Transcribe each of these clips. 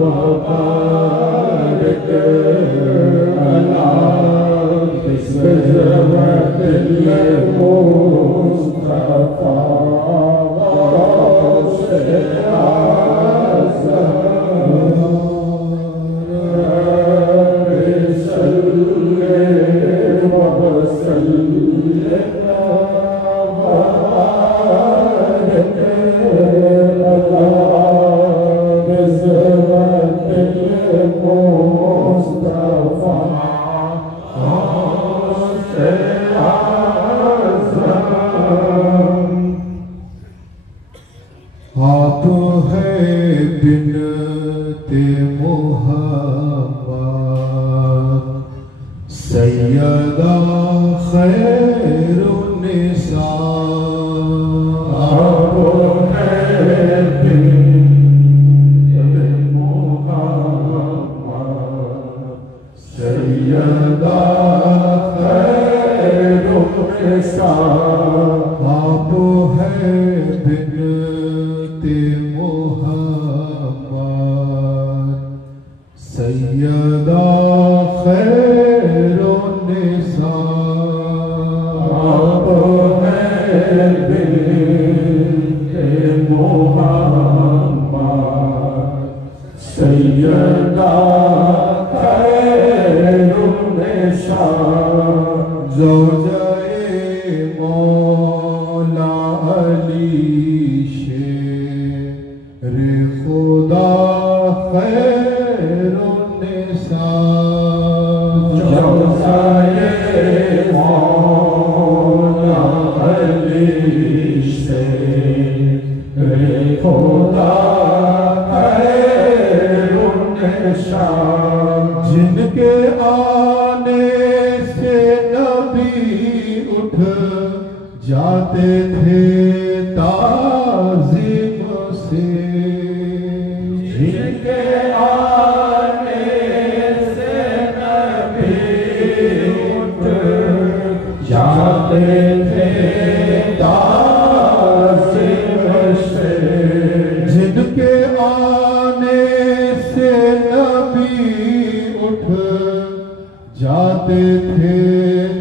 وبارك على بزوات المصطفى आप है बिनते मोहम्मद सैयदा खैरुन्निसा आप है बिनते मोहम्मद सैयदा खैरुन्निसा आप है बिनते मोहम्मद सैयदा खैरुन्निसा आप हैं बिनते मोहम्मद सैयदा खैरुन्निसा ज़ौजाए मौला अली शेर खुदा खैरुन्निसा ज़ौजाए मौला अली शेर खुदा खैरुन्निसा जिनके आने से नबी उठ जाते थे ताज़ीम से जिनके आने से नबी उठ जाते थे ताज़ीम से जिनके आने से नबी उठ जाते थे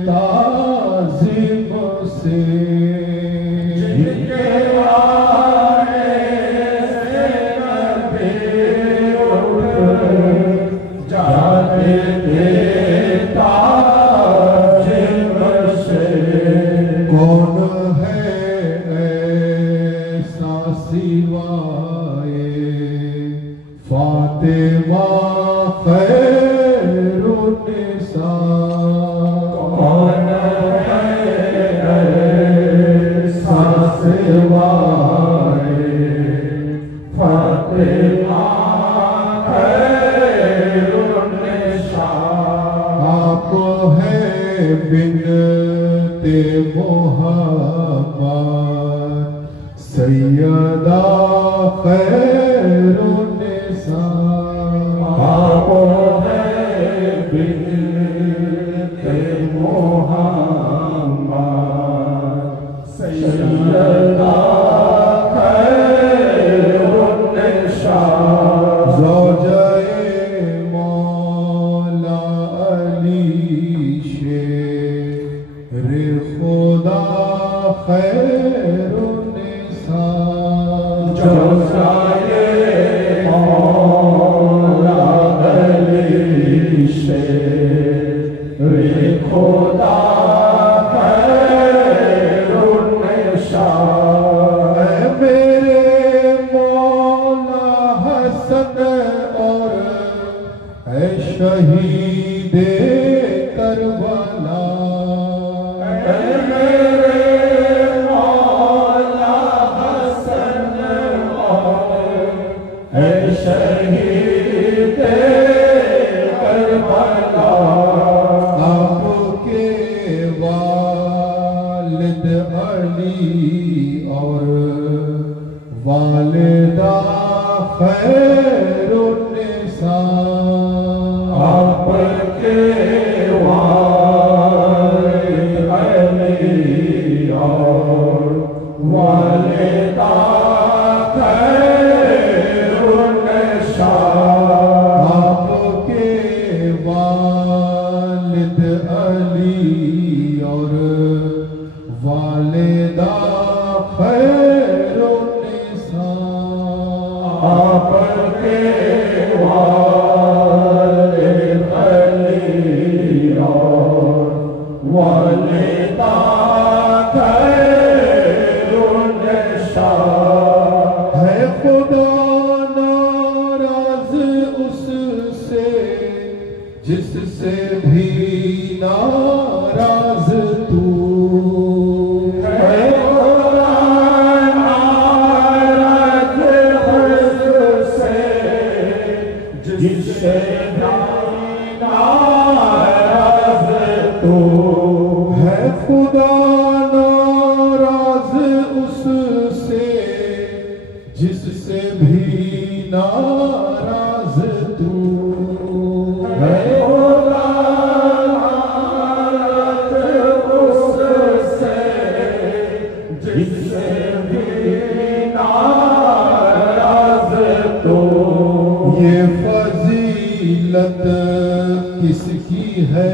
ताज़ीम से जिनके आने से नबी उठ जाते थे ताज़ीम से कौन है ऐसा सिवाए फातिमा खैरुन्निसा कौन है ऐसा सिवाए फातिमा खैरुन्निसा आप है बिनते मोहम्मद सैयदा खैरुन्निसा आप है बिनते मोहम्मद सैयदा खैरुन्निसा ज़ौजाए मौला अली शेर खुदा खैरुन्निसा ज़ौजाए मौला अली शेर खुदा खैरुन्निसा मेरे मौला हसन और है शहीदे करबला मेरे मौला हसन और है शहीदे करबला आपके वालिद अली और वालिदा खैरुन्निसा आपके जिससे भी नाराज तू है, नाराज उससे जिससे नाराज तू है। खुदा नाराज उससे जिससे भी नाराज तू है। जिससे भी नाराज तो ये फजीलत किसकी है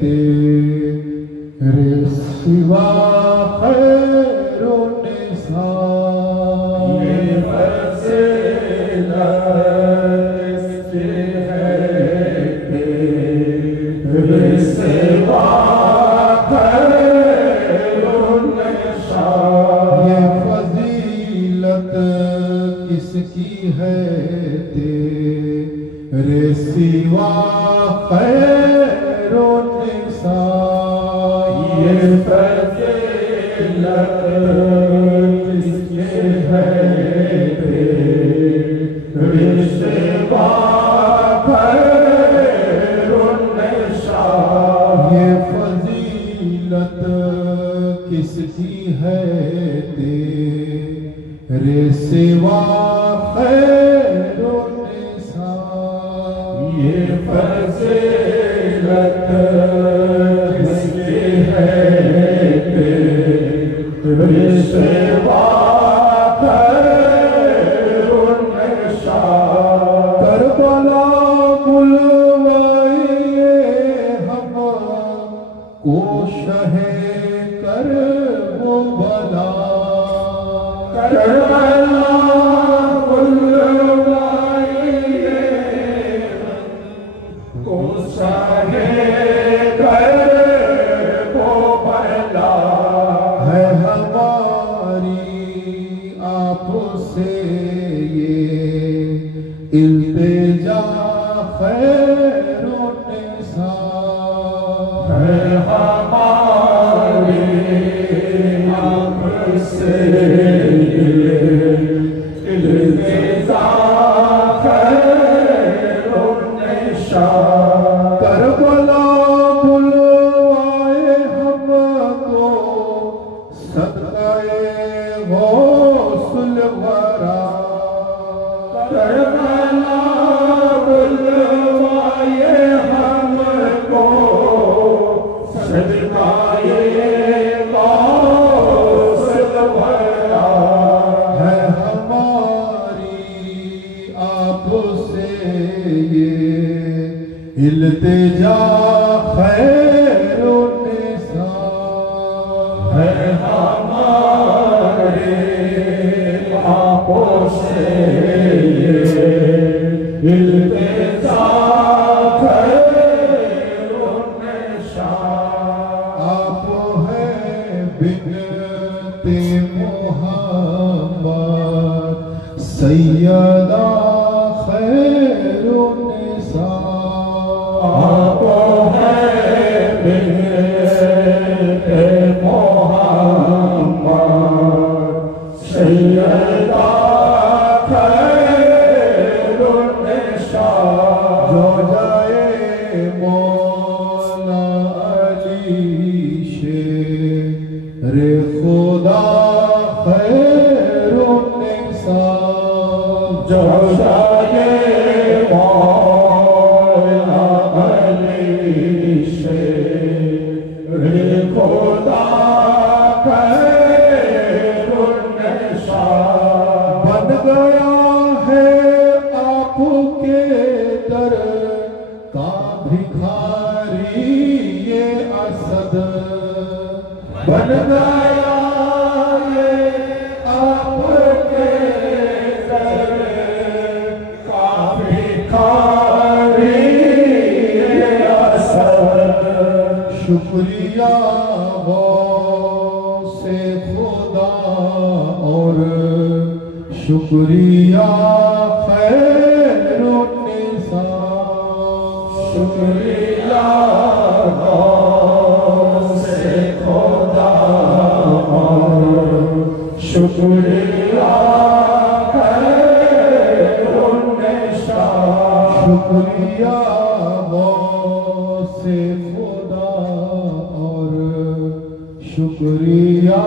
तेरे सिवा खैरुन्निसा। ये फजीलत किसकी है तेरे सिवा किसकी है तेरे सिवा खैरुन्निसा। ये फजीलत किसकी है तेरे सिवा खैरुन्निसा। ये फजीलत किसकी है तेरे सिवा खैरुन्निसा। ये फजीलत किसकी है तेरे सिवा खैरुन्निसा। करबला बुलवाए हम को शहे कर वो बला। करबला बुलवाए को शहे कर वो बला। है हमारी आपसे ये इल्तिजा खैरुन्निसा। है हमारी आपसे इल्तिजा खैरुन्निसा। करबला बुलवाए हमको सदक़े गौसल वरा। करबला बुलवाए हमको सदक़े गौसल वरा। है हमारी आपसे ये इल्तिजा खैरुन्निसा। है हमारे आपो से इल्तिजा खैरुन्निसा। आप है बिनते मोहम्मद सैयदा खैरुन्निसा। आप है बिनते मोहम्मद सैयदा खैरुन्निसा। जो जाए मौला अली शेरे खुदा खैरुन्निसा। जो जाए मौला अली शेरे खुदा खैरुन्निसा। बन गया है आपके दर का भिखारी ये असद। बन गया ये आपके दर का भिखारी ये असद। शुक्रिया से खुदा और शुक्रिया खैरुन्निसा। शुक्रिया शुक्रिया से खुदा और शुक्रिया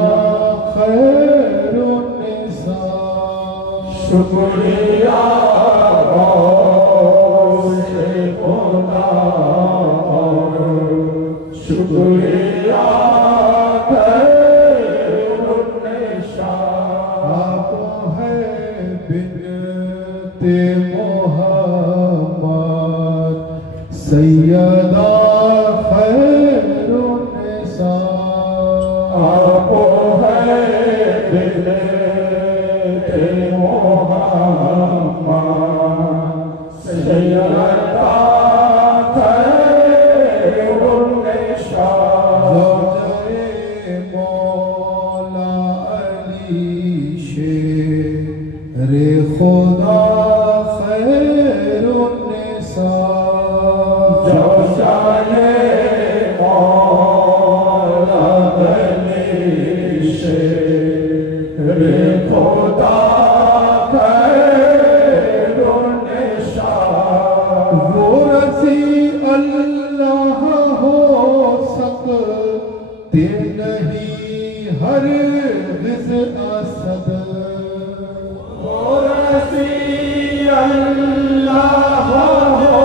खैरुन्निसा। शुक्रिया से खुदा और शुक्रिया खैरुन्निसा। आप है बिनते मोहम्मद सैयदा खैरुन्निसा। आप है बिनते मोहम्मद सैयदा खैरुन्निसा। ज़ौजाए मौला अली शेरे खुदा खैरुन्निसा। ज़ौजाए मौला अली शेरे खुदा खैरुन्निसा। वो रज़ी अल्लाह हो सकते नहीं हरगिज़ असद। वो रज़ी अल्लाह हो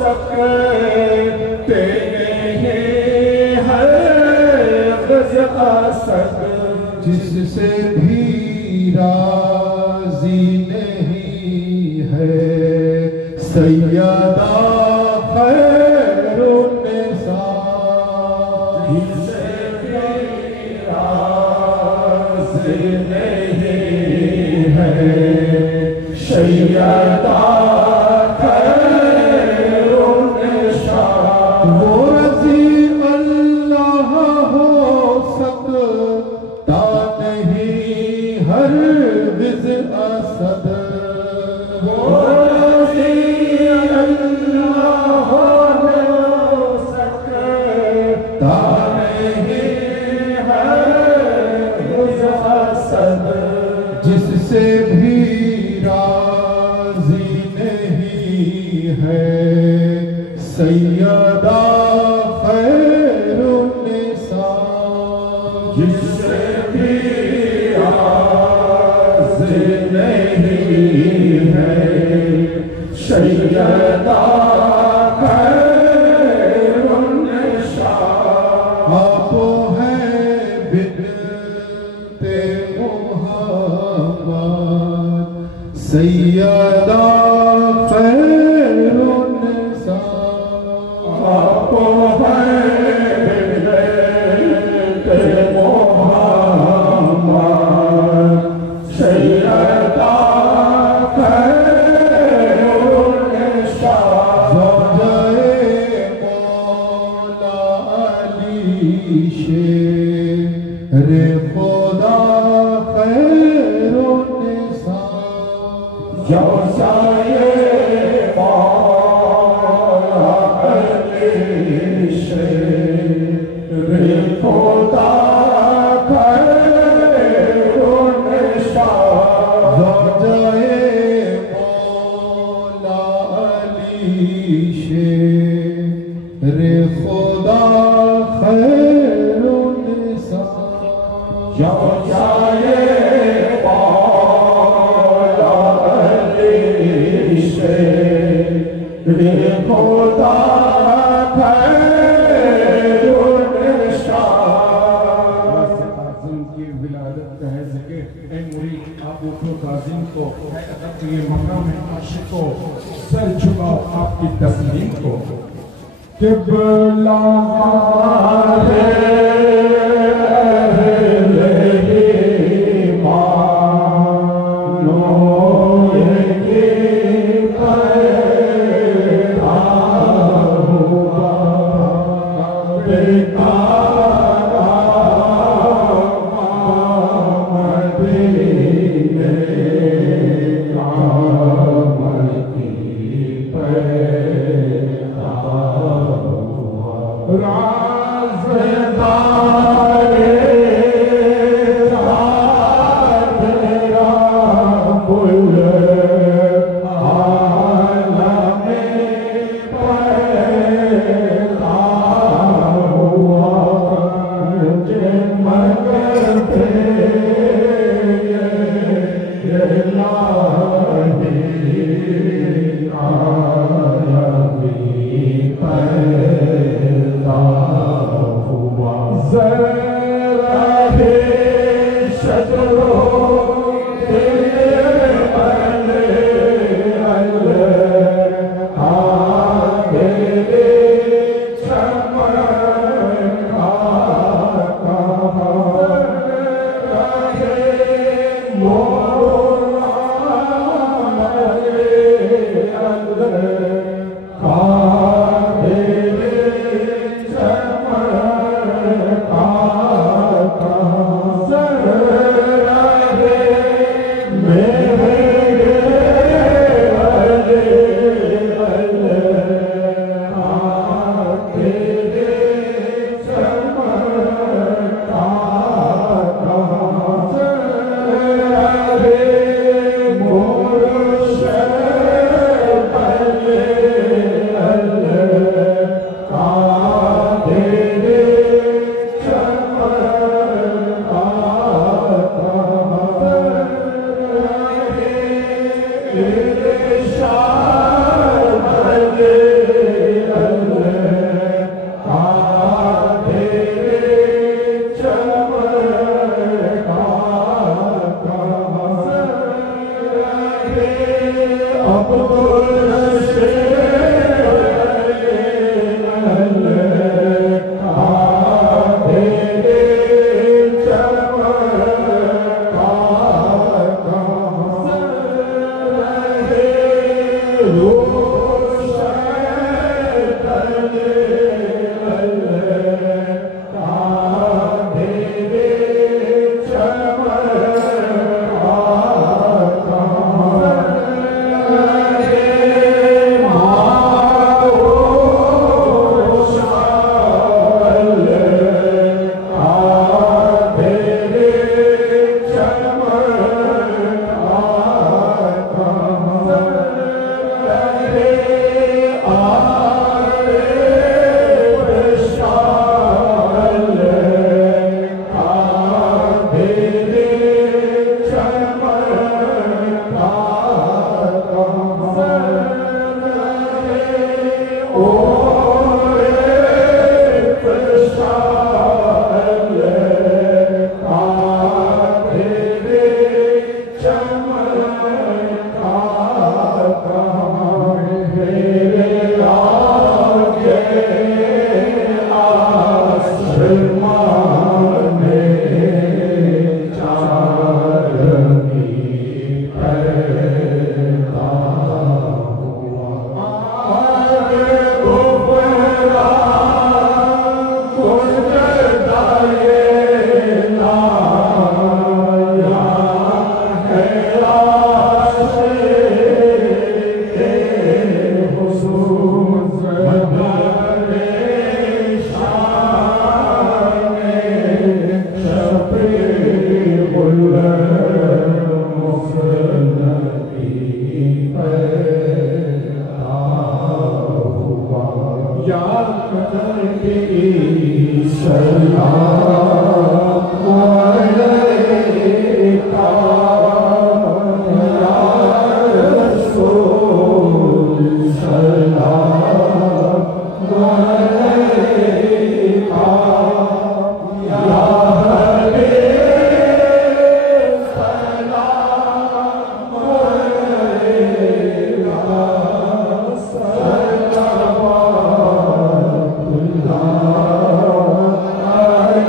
सकते नहीं हरगिज़ असद। जिससे भी राज़ी नहीं है सैयदा खैरुन्निसा। जिससे भी राज़ी नहीं है सैयदा खैरुन्निसा। वो रज़ी अल्लाह हो सकता नहीं हरगिज़ असद। वो रज़ी अल्लाह हो सकता नहीं हरगिज़ असद। जिससे भी राज़ी नहीं है सैयदा खैरुन्निसा। जिससे भी राज़ी नहीं है सैयदा खैरुन्निसा। आप हैं बिनते मोहम्मद सैयदा खैरुन्निसा। आप हैं बिनते मोहम्मद सैयदा खैरुन्निसा। ज़ौजाए मौला अली शेरे खुदा खैरुन्निसा। ज़ौजाए मौला अली शेरे खुदा खैरुन्निसा। ज़ौजाए मौला अली शेरे खुदा खैरुन्निसा। ज़ौजाए मौला अली शेरे खुदा खैरुन्निसा। काज़िम की विलादत का है ज़िक्र। ऐ मुरीद आप उठो काज़िम को, ये मकाम है आशिको, सर झुकाओ आपकी तस्लीम को। किबला है राज़दार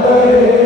Hey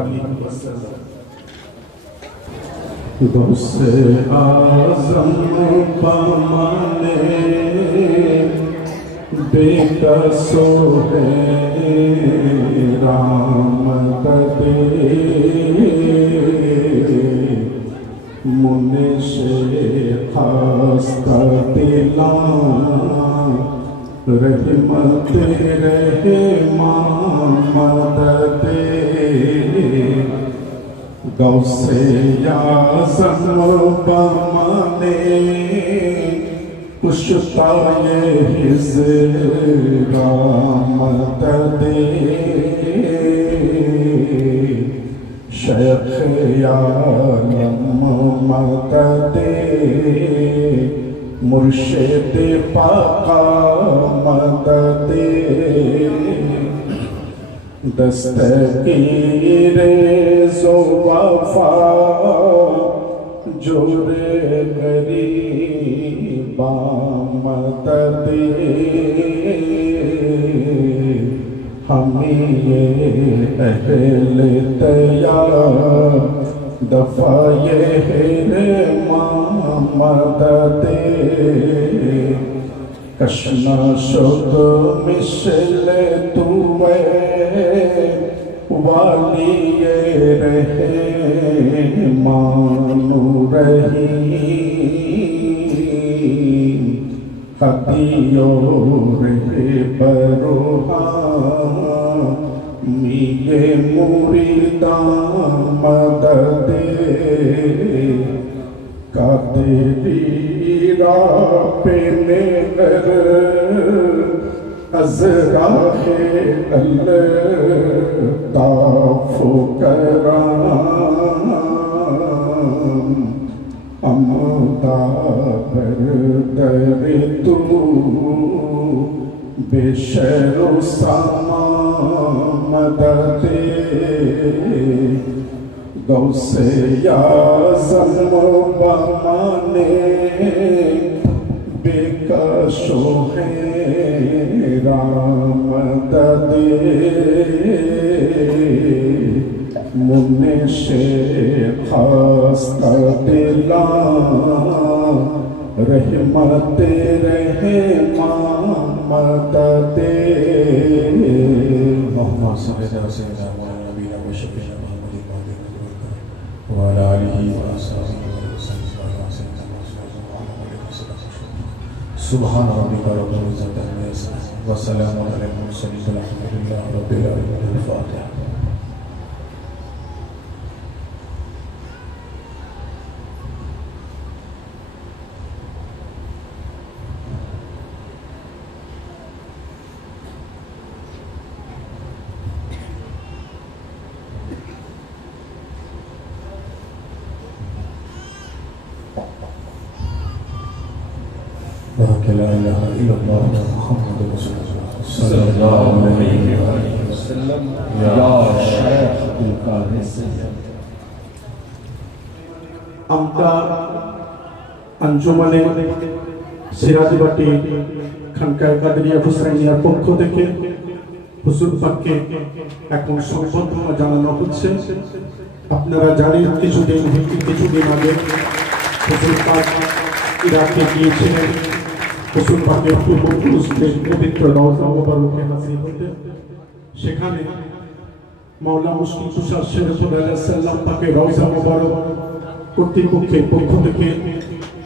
अलैहि वसल्लम। गौसे आज़म पामाने बेकसो है रामत दे मुनिशे खास्ता दिला रहमत रहे मदद गौसे आज़म बमाने पुश्ताए हिज़्रा मदद शेख आलम मदद मुर्शिद पाका मदद दस्तगीरे ज़ो वफ़ा जोरे गरीबा मदद हमें ये अहले तया दफ़ाए रे मदद कशना शुद मिसल तुवे वाली रहे मानू रही हदियो रहे बरोहा मिये मुरीदा मदद कादेरी पे नेगर अज़राहे अल्ताफ़ कराम अमदा बरदर तू बेशरो सामा मदद गौसे आज़म बमाने बेकशो है मदद मुनिशे खास्ता दिला रहमत रहे मदद मोहम्मद सल्लल्लाहु अलैहि वसल्लम वाला आलिहि सुभान रब्बिका रब्बिल इज़्ज़ति अम्मा यसिफून व सलामुन अलल मुरसलीन वल्हम्दुलिल्लाहि रब्बिल आलमीन। फातिहा। ला इलाहा इल्लल्लाह मुहम्मदुर रसूलुल्लाह सल्लल्लाहु अलैहि वसल्लम। या शेख अब्दुल कादिर আমরা আঞ্জুমানে সিরাজবাটি খানকায়ে কাদেরিয়া হুসাইনিয়ার পক্ষ থেকে হুজুর পাককে এখন সম্বর্ধনা জানানো হচ্ছে। আপনারা জানেন কিছুদিন আগে হুজুর পাক ইরাকে গিয়েছিলেন হুজুর পাকের পূর্বপুরুষদের পবিত্র রওজা মুবারকে হাজির হতে। সেখানে মাওলা মুশকিল কুশা শরীফুল্লাহ আলাইহিস সালাম পাকের রওজা মুবারক কর্তৃপক্ষের পক্ষ থেকে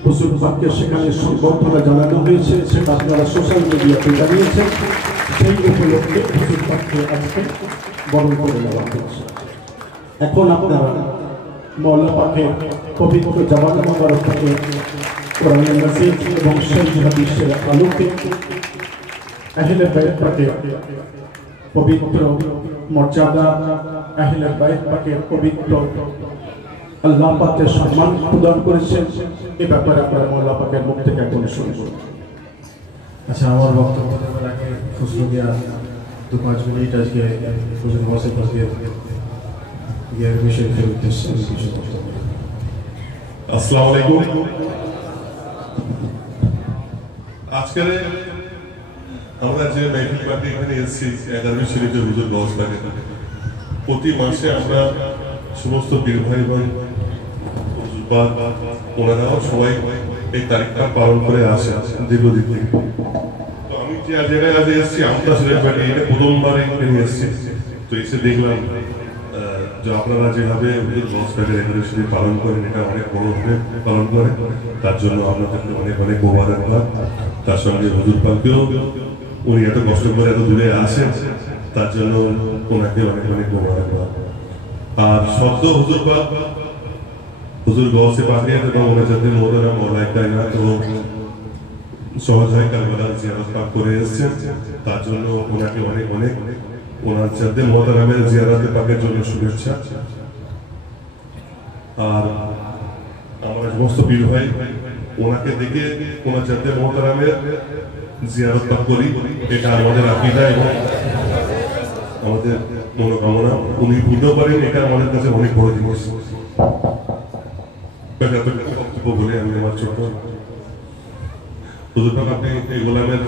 হুজুর পাককে সেখানে সম্বর্ধনা জানানো হয়েছে, সেটা আপনারা সোশ্যাল মিডিয়াতে জানিয়েছেন। সেই উপলক্ষে হুজুর পাককে আজকে বরণ করে নেওয়া হয়েছে। এখন আপনারা মাওলা পাকের পবিত্র জাওয়ান মুবারক থেকে কোরআন মাজিদ এবং সহিহ হাদিসের আলোকে আহলে বাইত পাকের পবিত্র মর্যাদা, আহলে বাইত পাকের পবিত্র আল্লাহ পাকের সম্মান প্রদান করেছেন, এ ব্যাপারে আপনারা মাওলা পাকের মুখ থেকে এখন শুনবো। আচ্ছা, আমার বক্তব্য দেওয়ার আগে খুশরু দিয়া 2-5 মিনিট আজকে হুজুর ওয়াসিফ পাকের ইয়ার বিষয়ের উদ্দেশ্যে কিছু বক্তব্য। আসসালামু আলাইকুম। আজকে আমরা যে মাহফিল পার্টি এখানে এসেছি 11 শরীফের হুজুর গৌস পাকের, প্রতি মাসে আমরা সমস্ত বীর ভাই ভাই বা ওনারাও সবাই এই তারিখটা পালন করে আসে দীর্ঘদিন থেকে। তো আমি যে জায়গায় আজ এসেছি আমতা শরীফ বাড়ি, এটা প্রথমবার এখানে এসেছি। তো এসে দেখলাম যে আপনারা যেভাবে অ্যানিভার্সারি পালন করেন, এটা অনেক বড়ভাবে পালন করেন। তার জন্য আপনাদেরকে অনেক অনেক মোবারকবাদ। তার সঙ্গে হুজুর পাককেও, উনি এত কষ্ট করে এত দূরে আসেন, তার জন্য ওনাকে অনেক অনেক মোবারকবাদ। আর শব্দ হুজুর পাক, হুজুর গৌসে পাকের এবং ওনাজাদের মোহতারাম মাওলানা কায়নাত ও সহজায় কারবালার জিয়ারত পাক করে এসেছেন, তার জন্য ওনাকে অনেক অনেক ওনার জাদ্দে মোহতারামের জিয়ারতে পাকের জন্য শুভেচ্ছা। আর আমরা সমস্ত বীর ভাই ওনাকে দেখে ওনার জাদ্দে মোহতারামের জিয়ারত পাক করি, এটা আমাদের আকীদা এবং আমাদের মনোকামনা। উনি বুঝতে পারেন, এটা আমাদের কাছে অনেক বড় জিনিস। বক্তব্য বলে আমি আমার ছোট হুজুর পাক, আপনি এই গোলামের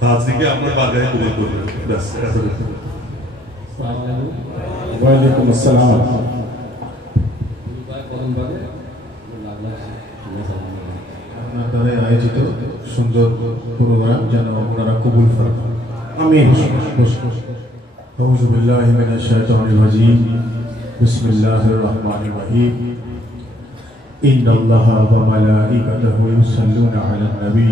হাজিকে আপনার বাজারে কবুল করবেন। ব্যাস এতটুকু। ওয়ালাইকুম আসসালাম। আপনার দ্বারা আয়োজিত সুন্দর প্রোগ্রাম যেন ওনারা কবুল করেন। আমিন। আউযু বিল্লাহি মিনাশ শাইতানির রাজীম। বিসমিল্লাহির রহমানির রহিম। ইন্নাল্লাহা ওয়া মালাইকাতাহু ইউসাল্লুনা আলান নবী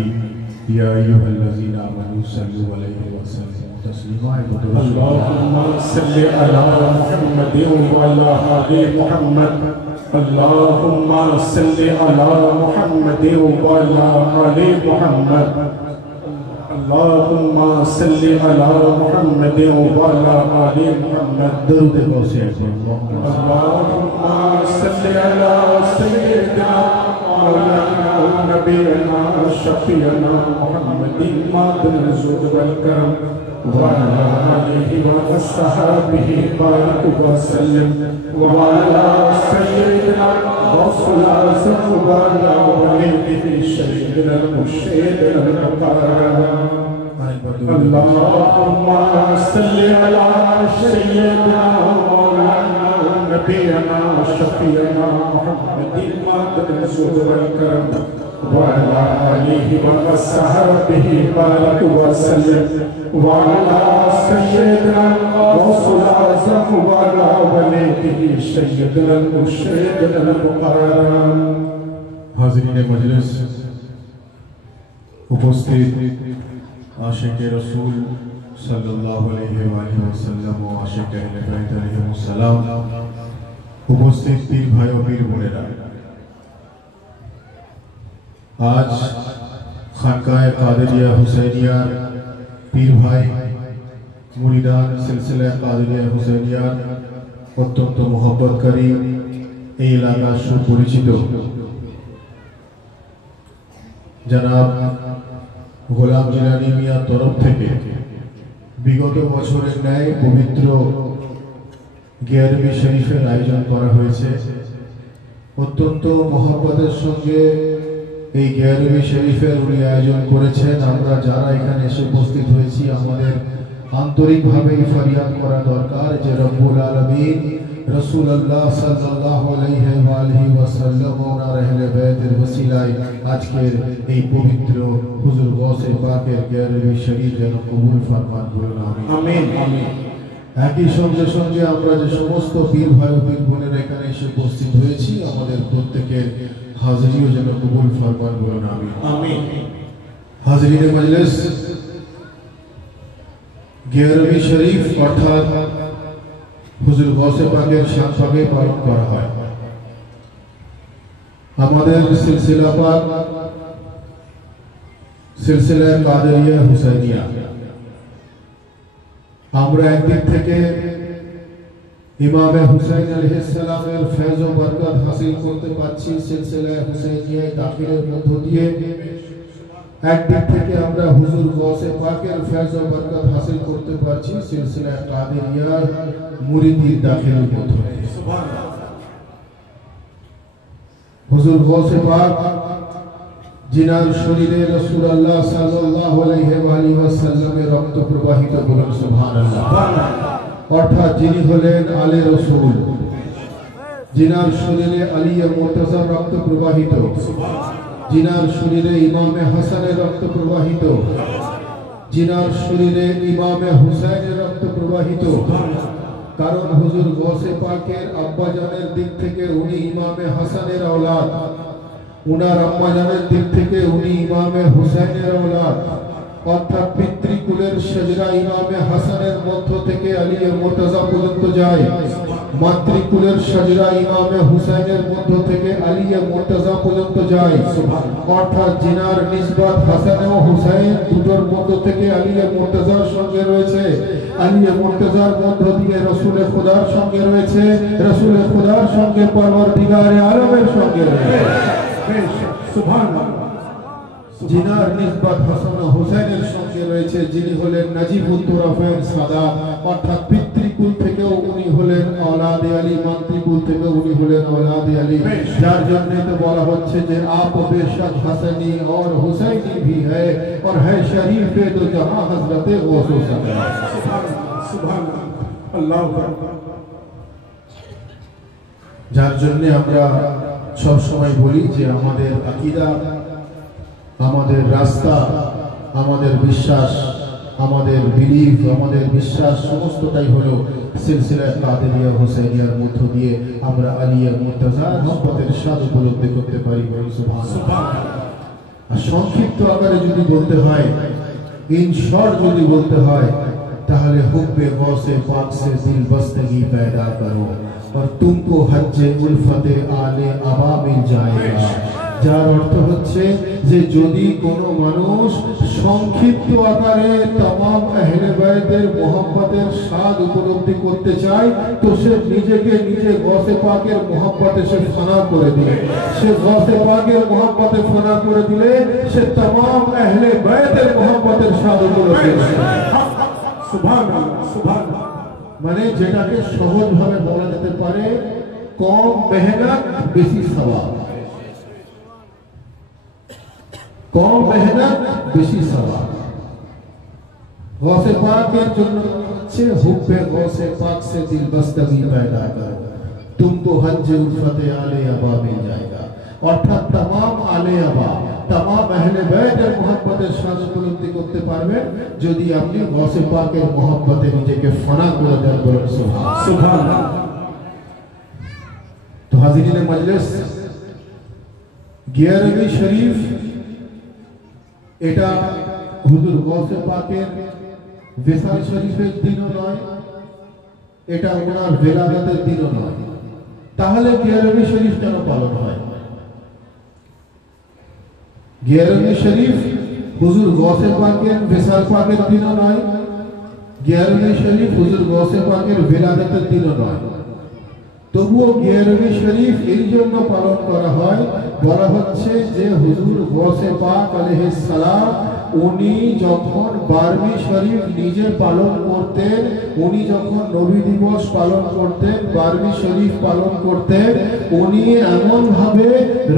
ইয়া আইয়ুহাল্লাযীনা আমানু সাল্লু আলাইহি ওয়া সাল্লিমু তাসলিমা। اللهم صل على محمد وعلى آل محمد. اللهم صل على محمد وعلى آل محمد. اللهم صل على محمد وعلى آل محمد. درود গৌসে اللهم صل على سيدنا مولانا ونبينا شفيعنا محمد مادن الزهد والكرم وعلى آله وصحبه بارك وسلم وعلى سيدنا رسول الله وعلى وليه شهيدنا المرشد المقرب. اللهم صل على سيدنا مولانا نبينا شفيعنا محمد مادن الزهد والكرم وعلى آله وصحبه بارك وسلم وعلى سيدنا رسول الله وعلى وليه سيدنا المرشد المقرب. হাজিরিনে মজলিস, উপস্থিত আশিকে রাসূল সাল্লাল্লাহু আলাইহি ওয়াসাল্লাম ও আশিকে আহলে বাইত আলাইহিস সালাম, উপস্থিত পীর ভাই ও পীর বোনেরা, আজ খানকায়ে কাদেরিয়া হুসাইনিয়ার পীর ভাই মুরিদান সিলসিলা কাদেরিয়া হুসাইনিয়ার অত্যন্ত মোহব্বতকারী, এই এলাকার সুপরিচিত জনাব গোলাম জিলানী মিয়ার তরফ থেকে বিগত বছরের ন্যায় পবিত্র গিয়ারবি শরীফের আয়োজন করা হয়েছে। অত্যন্ত মহব্বতের সঙ্গে এই গিয়ারবি শরীফের উনি আয়োজন করেছেন। আমরা যারা এখানে এসে উপস্থিত হয়েছি, আমাদের আন্তরিকভাবে ফরিয়াদ করা দরকার যে রব্বুল আলামিন রাসূলুল্লাহ সাল্লাল্লাহু আলাইহি ওয়া আলিহি ওয়াসাল্লাম ও ওনার আহলে বাইতের ওসিলায় আজকের এই পবিত্র হুজুর গৌসে পাকের গিয়ারবি শরীফ যেন কবুল ফরমান। বলুন আমিন। আমিন আমিন। একই সঙ্গে সঙ্গে আমরা যে সমস্ত পীর ভাই ও পীর বোনেরা এখানে এসে উপস্থিত হয়েছি, আমাদের প্রত্যেকের হাজিরিও যেন কবুল ফরমান। বলুন আমিন। আমিন। হাজিরিনে মজলিস, গিয়ারবি শরীফ অর্থাৎ হুজুর গৌসে পাকের শানভাবে পালন করা হয়। আমাদের সিলসিলা পাক সিলসিলা কাদেরিয়া হুসাইনিয়া, আমরা একদিক থেকে ইমামে হুসাইন আলাইহিস সালামের ফয়জ ও বরকত হাসিল করতে পারছি সিলসিলা হুসাইনিয়ায় দাখিলের মধ্য দিয়ে, একদিক থেকে আমরা হুজুর গৌসে পাকের ফয়জ ও বরকত হাসিল করতে পারছি সিলসিলা কাদেরিয়ার মুরিদির দাখিলের মধ্য দিয়ে। হুজুর গৌসে পাক जिनार शरीरे रसूलुल्लाह सल्लल्लाहु अलैहि ওয়াসাল্লামের রক্ত প্রবাহিত, বলুন সুবহানাল্লাহ। অর্থাৎ যিনি হলেন আলে রসুল, जिनार शरीरे अली मुर्तजा रक्त प्रवाहित, जिनार शरीरे इमाम हसन रक्त प्रवाहित, जिनार शरीरे इमाम हुसैन रक्त प्रवाहित। कारण हुजूर गौसे पाकेर अब्बा जानेर दिक थेके उनी इमाम हसनेर औलाद, उनार अम्मा जानेर दिक थेके उनी इमाम हुसैनेर औलाद। অর্থাৎ পিতৃকুলের শজরা ইমামে হাসানের মধ্য থেকে আলী মুর্তজা পর্যন্ত যায়, মাতৃকুলের শজরা ইমামে হুসাইনের মধ্য থেকে আলী মুর্তজা পর্যন্ত যায়। অর্থাৎ জিনার নিসবত হাসান ও হুসাইন দুটোর মধ্য থেকে আলী মুর্তজার সঙ্গে রয়েছে, আলী মুর্তজার মধ্য দিয়ে রাসূল খোদার সঙ্গে রয়েছে, রাসূল খোদার সঙ্গে পরওয়ারদিগারে আলমের সঙ্গে রয়েছে। সুবহানাল্লাহ। जिनार निस्बत हसन हुसैनेर संगे रयेछे जिनि हलेन नाजिबुत तुराफेर सादात, अर्थात पितृकुल थेकेও उनी हलेन औलादे आली, मातृकुल थेकेও उनी हलेन औलादे आली। जार जन्य तो बोला হচ্ছে যে आप बेशक हसनी और हुसैनी भी है और है शरीफ तो जहां हजरत गौसुल सल्लल्लाहु अलैहि वसल्लम। सुभान अल्लाहु আকবার। जार जन्य আমরা সব সময় বলি যে আমাদের আকীদা, আমাদের রাস্তা, আমাদের বিশ্বাস, আমাদের বিলিফ, আমাদের বিশ্বাস সমস্তটাই হলো সিলসিলা কাদেরিয়া হুসাইনিয়ার মধ্য দিয়ে আমরা আলিয়া মুর্তজা মহব্বতের স্বাদ উপলব্ধি করতে পারি। সুবহানাল্লাহ। আর সংক্ষিপ্ত আকারে যদি বলতে হয়, ইন শর্ট যদি বলতে হয়, তাহলে হুব্বে গৌসে পাক সে দিল বস্তগি पैदा करो और तुमको हज्जे उल्फते आले आबा मिल जाएगा। যার অর্থ হচ্ছে যে যদি কোনো মানুষ সংক্ষিপ্ত আকারে तमाम আহলে বাইতের মোহাব্বতের স্বাদ উপলব্ধি করতে চায় তো সে নিজেকে নিজে গৌসে পাকের মোহাব্বতে সে ফানা করে দিলে, সে গৌসে পাকের মোহাব্বতে ফানা করে দিলে সে तमाम আহলে বাইতের মোহাব্বতের স্বাদ উপলব্ধি করে। সুবহানাল্লাহ সুবহানাল্লাহ। মানে যেটাকে সহজভাবে বলা যেতে পারে কম মেহনত বেশি সওয়াব, कम मेहनत बेशी सवाब। गौसे पाक के जन्म अच्छे हुब्बे गौसे पाक से दिल बस्तगी पैदा करो, तुमको हज उल्फते आले अबा मिल जाएगा। अर्थात तमाम आले अबा, तमाम अहले बैतेर मोहब्बतेर स्वाद उपलब्धि करते पारबेन यदि आपनि गौसे पाकेर मोहब्बते निजेके फाना करे देन। बोलेन सुबहानाल्लाह। तो हाजिरिन मजलिस, 11वीं शरीफ এটা হুজুর গৌসে পাকের বিশাল শরীফের দিনও নয়, এটা ওনার বেলাগতের দিনও নয়, তাহলে 11वीं শরীফ কেন পালন হয়? 11वीं শরীফ হুজুর গৌসে পাকের বিশাল পাকের দিনও নয়, 11वीं শরীফ হুজুর গৌসে পাকের বেলাগতের দিনও নয়, তবুও 11वीं শরীফ এই জন্য পালন করা হয়, বলা হচ্ছে যে হুজুর গৌসে পাক আলাইহিস সালাম উনি যখন 12वीं শরীফ নিজে পালন করতেন, উনি যখন নবী দিবস পালন করতেন, 12वीं শরীফ পালন করতেন, উনি এমন ভাবে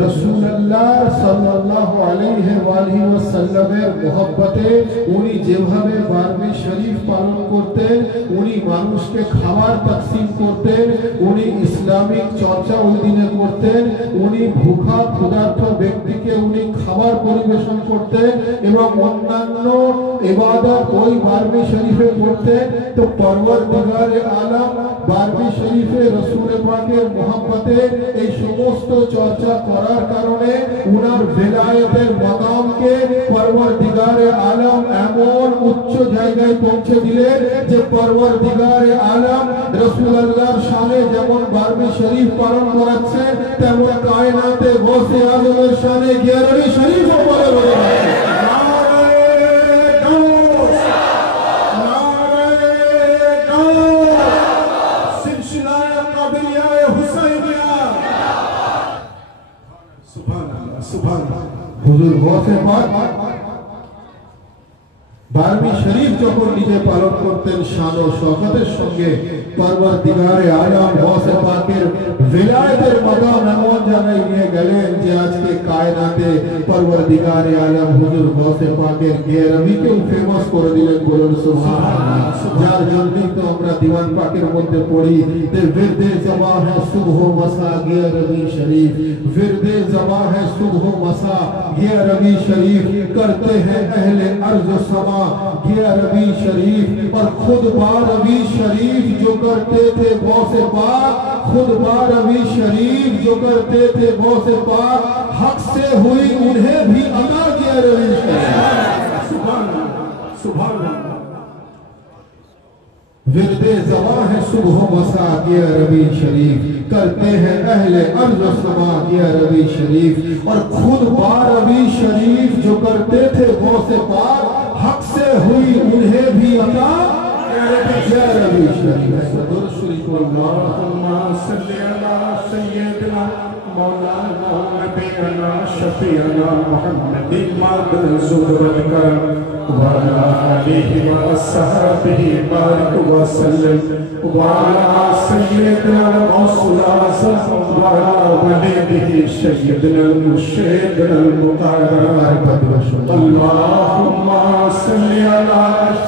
রাসূলুল্লাহ সাল্লাল্লাহু আলাইহি ওয়াসাল্লামের মহব্বতে উনি যেভাবে 12वीं শরীফ পালন করতেন, উনি মানুষকে খাবার তাকসিম করতেন, উনি ইসলামিক চর্চা ওই দিনে করতেন, উনি ভুখা ক্ষুধার্ত ব্যক্তিকে উনি খাবার পরিবেশন করতেন এবং অন্যান্য ইবাদত ওই 12वीं শরীফে করতেন। তো পরওয়ারদিগারে আলম 12वीं শরীফে রাসূল পাকের মহব্বতে এই সমস্ত চর্চা করার কারণে উনার বেলায়েতের মাকামকে পরওয়ারদিগারে আলম এমন উচ্চ জায়গায় পৌঁছে দিলেন যে পরওয়ারদিগারে আলম রাসূলুল্লাহর শানে যেমন 12वीं শরীফ পালন করাচ্ছেন তেমন কায়নাতে গৌসে আজমের শানে 11वीं শরীফও পালন করা। হুজুর গৌসে পাক বারবি শরীফ যখন নিজে পালন করতেন শান ও শওকতের সঙ্গে, পরওয়ারদিগারে আলম গৌসে পাকের विलायतेर मकाम এমন জায়গায় নিয়ে গেলেন যে আজকে কায়নাতে পরওয়ারদিগারে আলম হুজুর গৌসে পাকের গেরবিকে ফেমাস করে দিলেন। বলুন সুবহানাল্লাহ। যার জন্যই তো আমরা দীওয়ান পাকের মধ্যে পড়ি যে विरदे ज़बा है सुबह मसा गैरबी शरीफ, विरदे ज़बा है सुबह मसा गैरबी शरीफ, करते हैं अहले अर्ज़ समा गैरबी शरीफ। और खुद बारबी शरीफ जो करते थे गौसे पाक, खुद बारबी शरीफ जो करते थे गौसे पाक, हक से हुई उन्हें भी अता गैरबी शरीफ। सुभान अल्लाह, सुभान अल्लाह। विरदे ज़बा है सुबह मसा गैरबी शरीफ, करते हैं अहले अर्ज़ समा गैरबी शरीफ। और खुद बारबी शरीफ जो करते थे गौसे पाक, हक से हुई उन्हें भी अता गैरबी शरीफ। अल्लाहुम्मा सल्ली अला सय्यिदिना मौलाना नबीना शफीअना मुहम्मदिन मादुल करम व अला आलिहि व अस्हाबिहि बारिक व सल्लम व अला सय्यिदिना गौसुल आज़म व अला वलीदिहि सय्यिदिना मुर्शिदिना मुक़र्रर। अल्लाहुम्मा सल्ली अला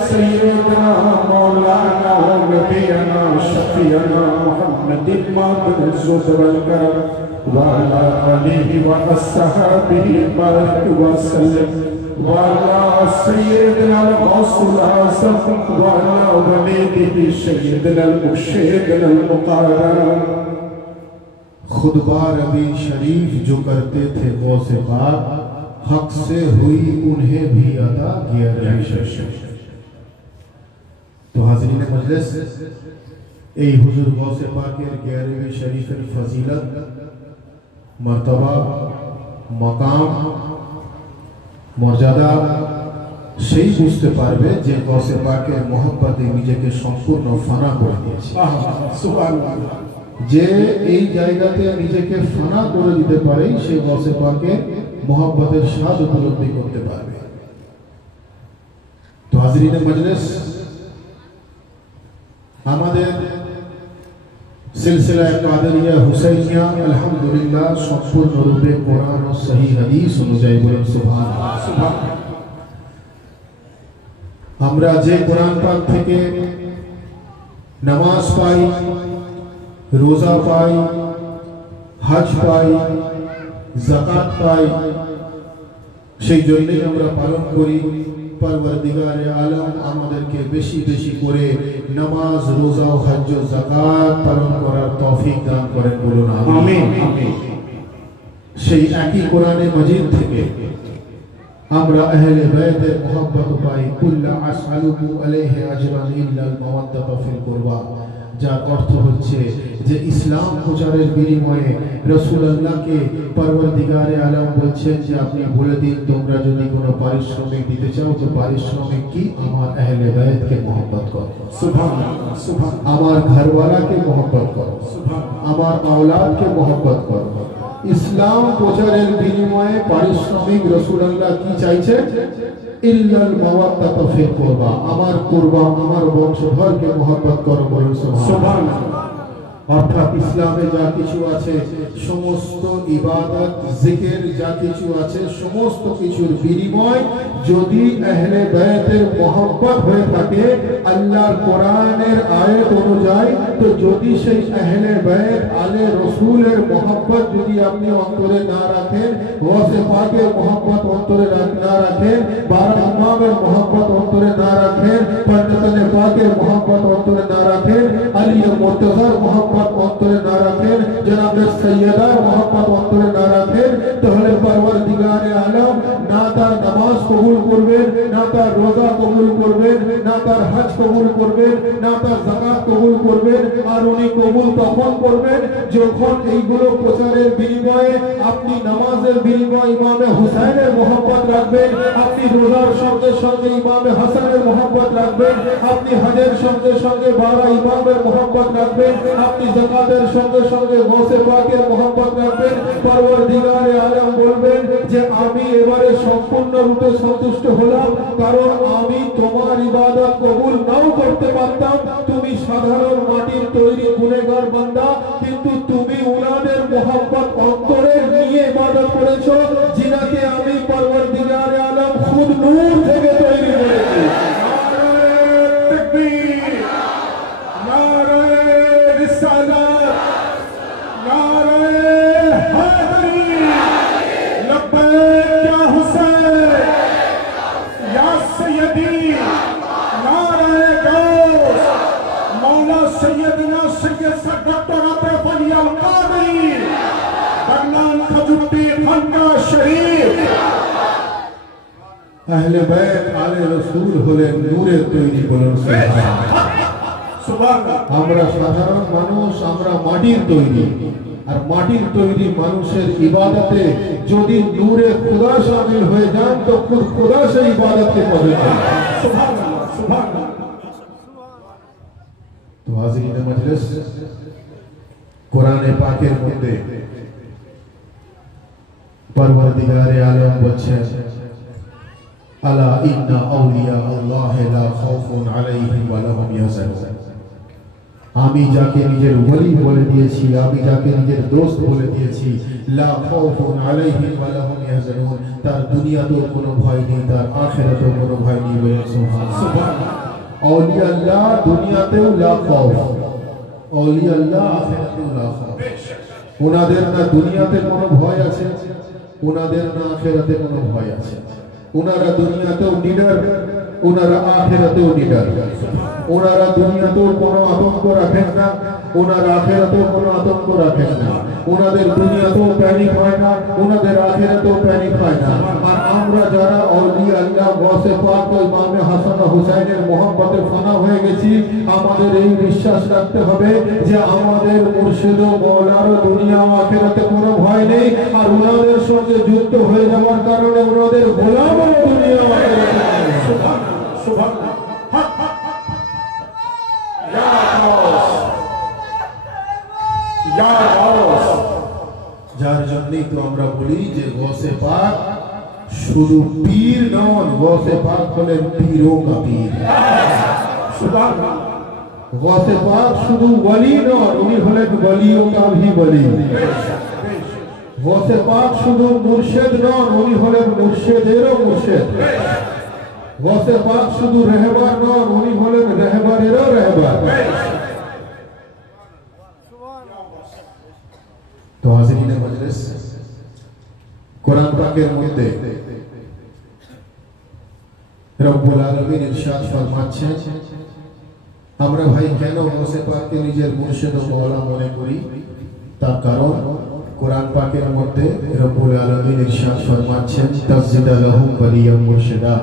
सय्यिदिना मौलाना नबीना शफीअना मुहम्मदिन मादुल करम व अला आलिहि व अस्हाबिहि बारिक व सल्लम व अला सय्यिदिना गौसुल आज़म व अला वलीदिहि सय्यिदिना मुर्शिदिना मुक़र्रर। खुद बारबी शरीफ जो करते थे गौसे पाक, हक से हुई उन्हें भी अता गैरबी शरीफ। तो हाज़रीन मजलिस, এই হুজুর গৌসে পাকের গেরবি শরীফের ফজিলত, মর্তবা, মকাম, মর্যাদা সেই বুঝতে পারবে যে গৌসে পাকের মহব্বতে নিজেকে সম্পূর্ণ ফানা করে দিয়েছে। সুবহানাল্লাহ। যে এই জায়গাতে নিজেকে ফানা করে দিতে পারে সে গৌসে পাকের মহব্বতের স্বাদ উপলব্ধি করতে পারবে। তো হাজরিন মজলিস, আমাদের সিলসিলা কাদেরিয়া হুসাইনিয়া আলহামদুলিল্লাহ সম্পূর্ণরূপে কোরআন ও সহিহ হাদিস অনুযায়ী। বলুন সুবহানাল্লাহ। আমরা যে কোরআন পাক থেকে নামাজ পাই, রোজা পাই, হজ পাই, যাকাত পাই, সেই জন্যই আমরা পালন করি। পরওয়ারদিগারে আলম আমাদেরকে বেশি বেশি করে নামাজ, রোজা ও হজ ও যাকাত পালন করার তৌফিক দান করেন। বলুন আমিন। সেই একই কোরআনে মাজিদ থেকে আমরা আহলে বাইতের মুহাব্বত পাই। কুল্লা আসআলুকু আলাইহি আজরান ইল্লাল মাওয়াদ্দাতা ফিল কুরবা, যার অর্থ হচ্ছে যে ইসলাম প্রচারের বিনিময়ে রাসূলুল্লাহকে পরওয়ারদিগারে আলম বলছেন যে আপনি বলে দিন তোমরা যদি কোনো পারিশ্রমিক দিতে চাও তো পারিশ্রমিক কি, আমার আহলে বাইতকে মহব্বত করো, সুবহানাল্লাহ, সুবহানাল্লাহ। আমার ঘরওয়ালাকে মহব্বত করো, আমার আওলাদকে মহব্বত করো। ইসলাম প্রচারের বিনিময়ে পারিশ্রমিক রাসূলুল্লাহ কি চাইছেন? ইল্লাল মাওয়াদ্দাতা ফিল কুরবা, আমার কুরবা, আমার বংশধরকে মহব্বত করো। বলুন সুবহানাল্লাহ। অর্থাৎ ইসলামে যা কিছু আছে, সমস্ত ইবাদত, জিকির যা কিছু আছে, সমস্ত কিছুর বিনিময় যদি আহলে বাইতের মহব্বত হয়ে থাকে আল্লাহর কোরআনের আয়াত অনুযায়ী, তো যদি সেই আহলে বাইত আলে রাসূলের মহব্বত যদি আপনি অন্তরে না রাখেন, গৌসে পাকের মহব্বত অন্তরে না রাখেন, 12 ইমামের মহব্বত অন্তরে না রাখেন, পঞ্চতনে পাকের মহব্বত অন্তরে না রাখেন, আলী মুর্তজার মহব্বত অন্তরে না রাখেন, জনাবে সৈয়দার মহব্বত অন্তরে না রাখেন, তাহলে পরওয়ারদিগারে আলম না তার নামাজ কবুল করবেন, না তার রোজা কবুল করবেন, না তার হজ কবুল করবেন, না তার যাকাত কবুল করবেন। আর উনি কবুল তখন করবেন যখন এইগুলো প্রচারের বিনিময়ে আপনি নামাজের বিনিময়ে ইমামে হুসাইনের মহব্বত রাখবেন, আপনি রোজার সঙ্গে সঙ্গে ইমামে হাসানের মোহাম্মত রাখবেন, আপনি হজের সঙ্গে সঙ্গে 12 ইমামের মোহাম্মত রাখবেন, আপনি যাকাতের সঙ্গে সঙ্গে গৌসে পাকের মোহাম্মত রাখবেন। পরওয়ারদিগারে আলম বলবেন যে আমি এবারে সম্পূর্ণ রূপে সন্তুষ্ট হলাম, কারণ আমি তোমার ইবাদত কবুল নাও করতে পারতাম, তুমি সাধারণ মাটির তৈরি গুনেহগার বান্দা, কিন্তু তুমি উনাদের মোহাম্মত অন্তরে নিয়ে ইবাদত করেছো, যিনাকে আমি পরওয়ারদিগারে আলম খুদ নূর থেকে তৈরি করেছি। আহলে বাইত আলে রাসূল হলেন নূরের তৈরি, বলুন সুবহানাল্লাহ। আমরা সাধারণ মানুষ, আমরা মাটির তৈরি, আর মাটির তৈরি মানুষের ইবাদতে যদি নূরে খোদা শামিল হয়ে যান তো খুদ খোদা সেই ইবাদতকে কবুল করেন। সুবহানাল্লাহ সুবহানাল্লাহ। তো হাজিরিন মজলিস, কোরআনে পাকের মধ্যে পরওয়ারদিগারে আলম বলছেন আলা ইন্না আউলিয়া আল্লাহ লা খাউফুন আলাইহিম ওয়া লা হুম ইয়াহজানুন। আমি যাকে নিজের ওলি বলে দিয়েছি, আমি যাকে নিজের দোস্ত বলে দিয়েছি, লা খাউফুন আলাইহিম ওয়া লা হুম ইয়াহজানুন, তার দুনিয়াতেও কোনো ভয় নেই, তার আখিরাতেও কোনো ভয় নেই। সুবহানাল্লাহ। আউলিয়া আল্লাহ দুনিয়াতেও লা খাউফ, আউলিয়া আল্লাহ আখিরাতেও লা খাউফ। ওনাদের না দুনিয়াতে কোনো ভয় আছে, ওনাদের না আখিরাতে কোনো ভয় আছে। ওনারা দুনিয়াতেও নিডার, ওনারা আখিরাতেও নিডার। ওনারা দুনিয়াতেও কোনো আতঙ্ক রাখেন না, ওনারা আখিরাতেও কোনো আতঙ্ক রাখেন না। ওনাদের দুনিয়াতেও প্যানিক হয় না, ওনাদের আখিরাতেও প্যানিক হয় না। আর আমরা যারা আউলিয়া আল্লাহ গৌসে পাক ও ইমামে হাসান ও হুসাইনের মোহাম্মতে ফানা হয়ে গেছি, আমাদের এই বিশ্বাস রাখতে হবে যে আমাদের মুর্শিদ ও মওলার দুনিয়া ও আখিরাতে কোনো ভয় নেই, আর ওনাদের সঙ্গে যুক্ত হয়ে যাওয়ার কারণে ওনাদের গোলাম ও দুনিয়া ও আখিরাতে নেই। সুবহানাল্লাহ সুবহানাল্লাহ। যার জন্যই তো আমরা বলি যে গৌসে পাক শুধু পীর নন, গৌসে পাক হলেন পীরও কা পীর। সুবহানাল্লাহ। গৌসে পাক শুধু ওলি নন, উনি হলেন ওলিও কা ভি ওলি। গৌসে পাক শুধু মুর্শিদ নন, উনি হলেন মুর্শিদেরও মুর্শিদ। গৌসে পাক শুধু রাহবার নন, উনি হলেন রাহবারেরও রাহবার। তো হাজিরিন মজলিস, কোরআন পাকের মধ্যে রব্বুল আলামিন ইরশাদ ফরমাচ্ছেন, আমরা ভাই কেন গৌসে পাককে নিজের মুর্শিদ ও মাওলা মনে করি? তার কারণ কোরআন পাকের মধ্যে রব্বুল আলামিন ইরশাদ ফরমাচ্ছেন তাসজিদা লাহু ওয়ালিয়া মুর্শিদা,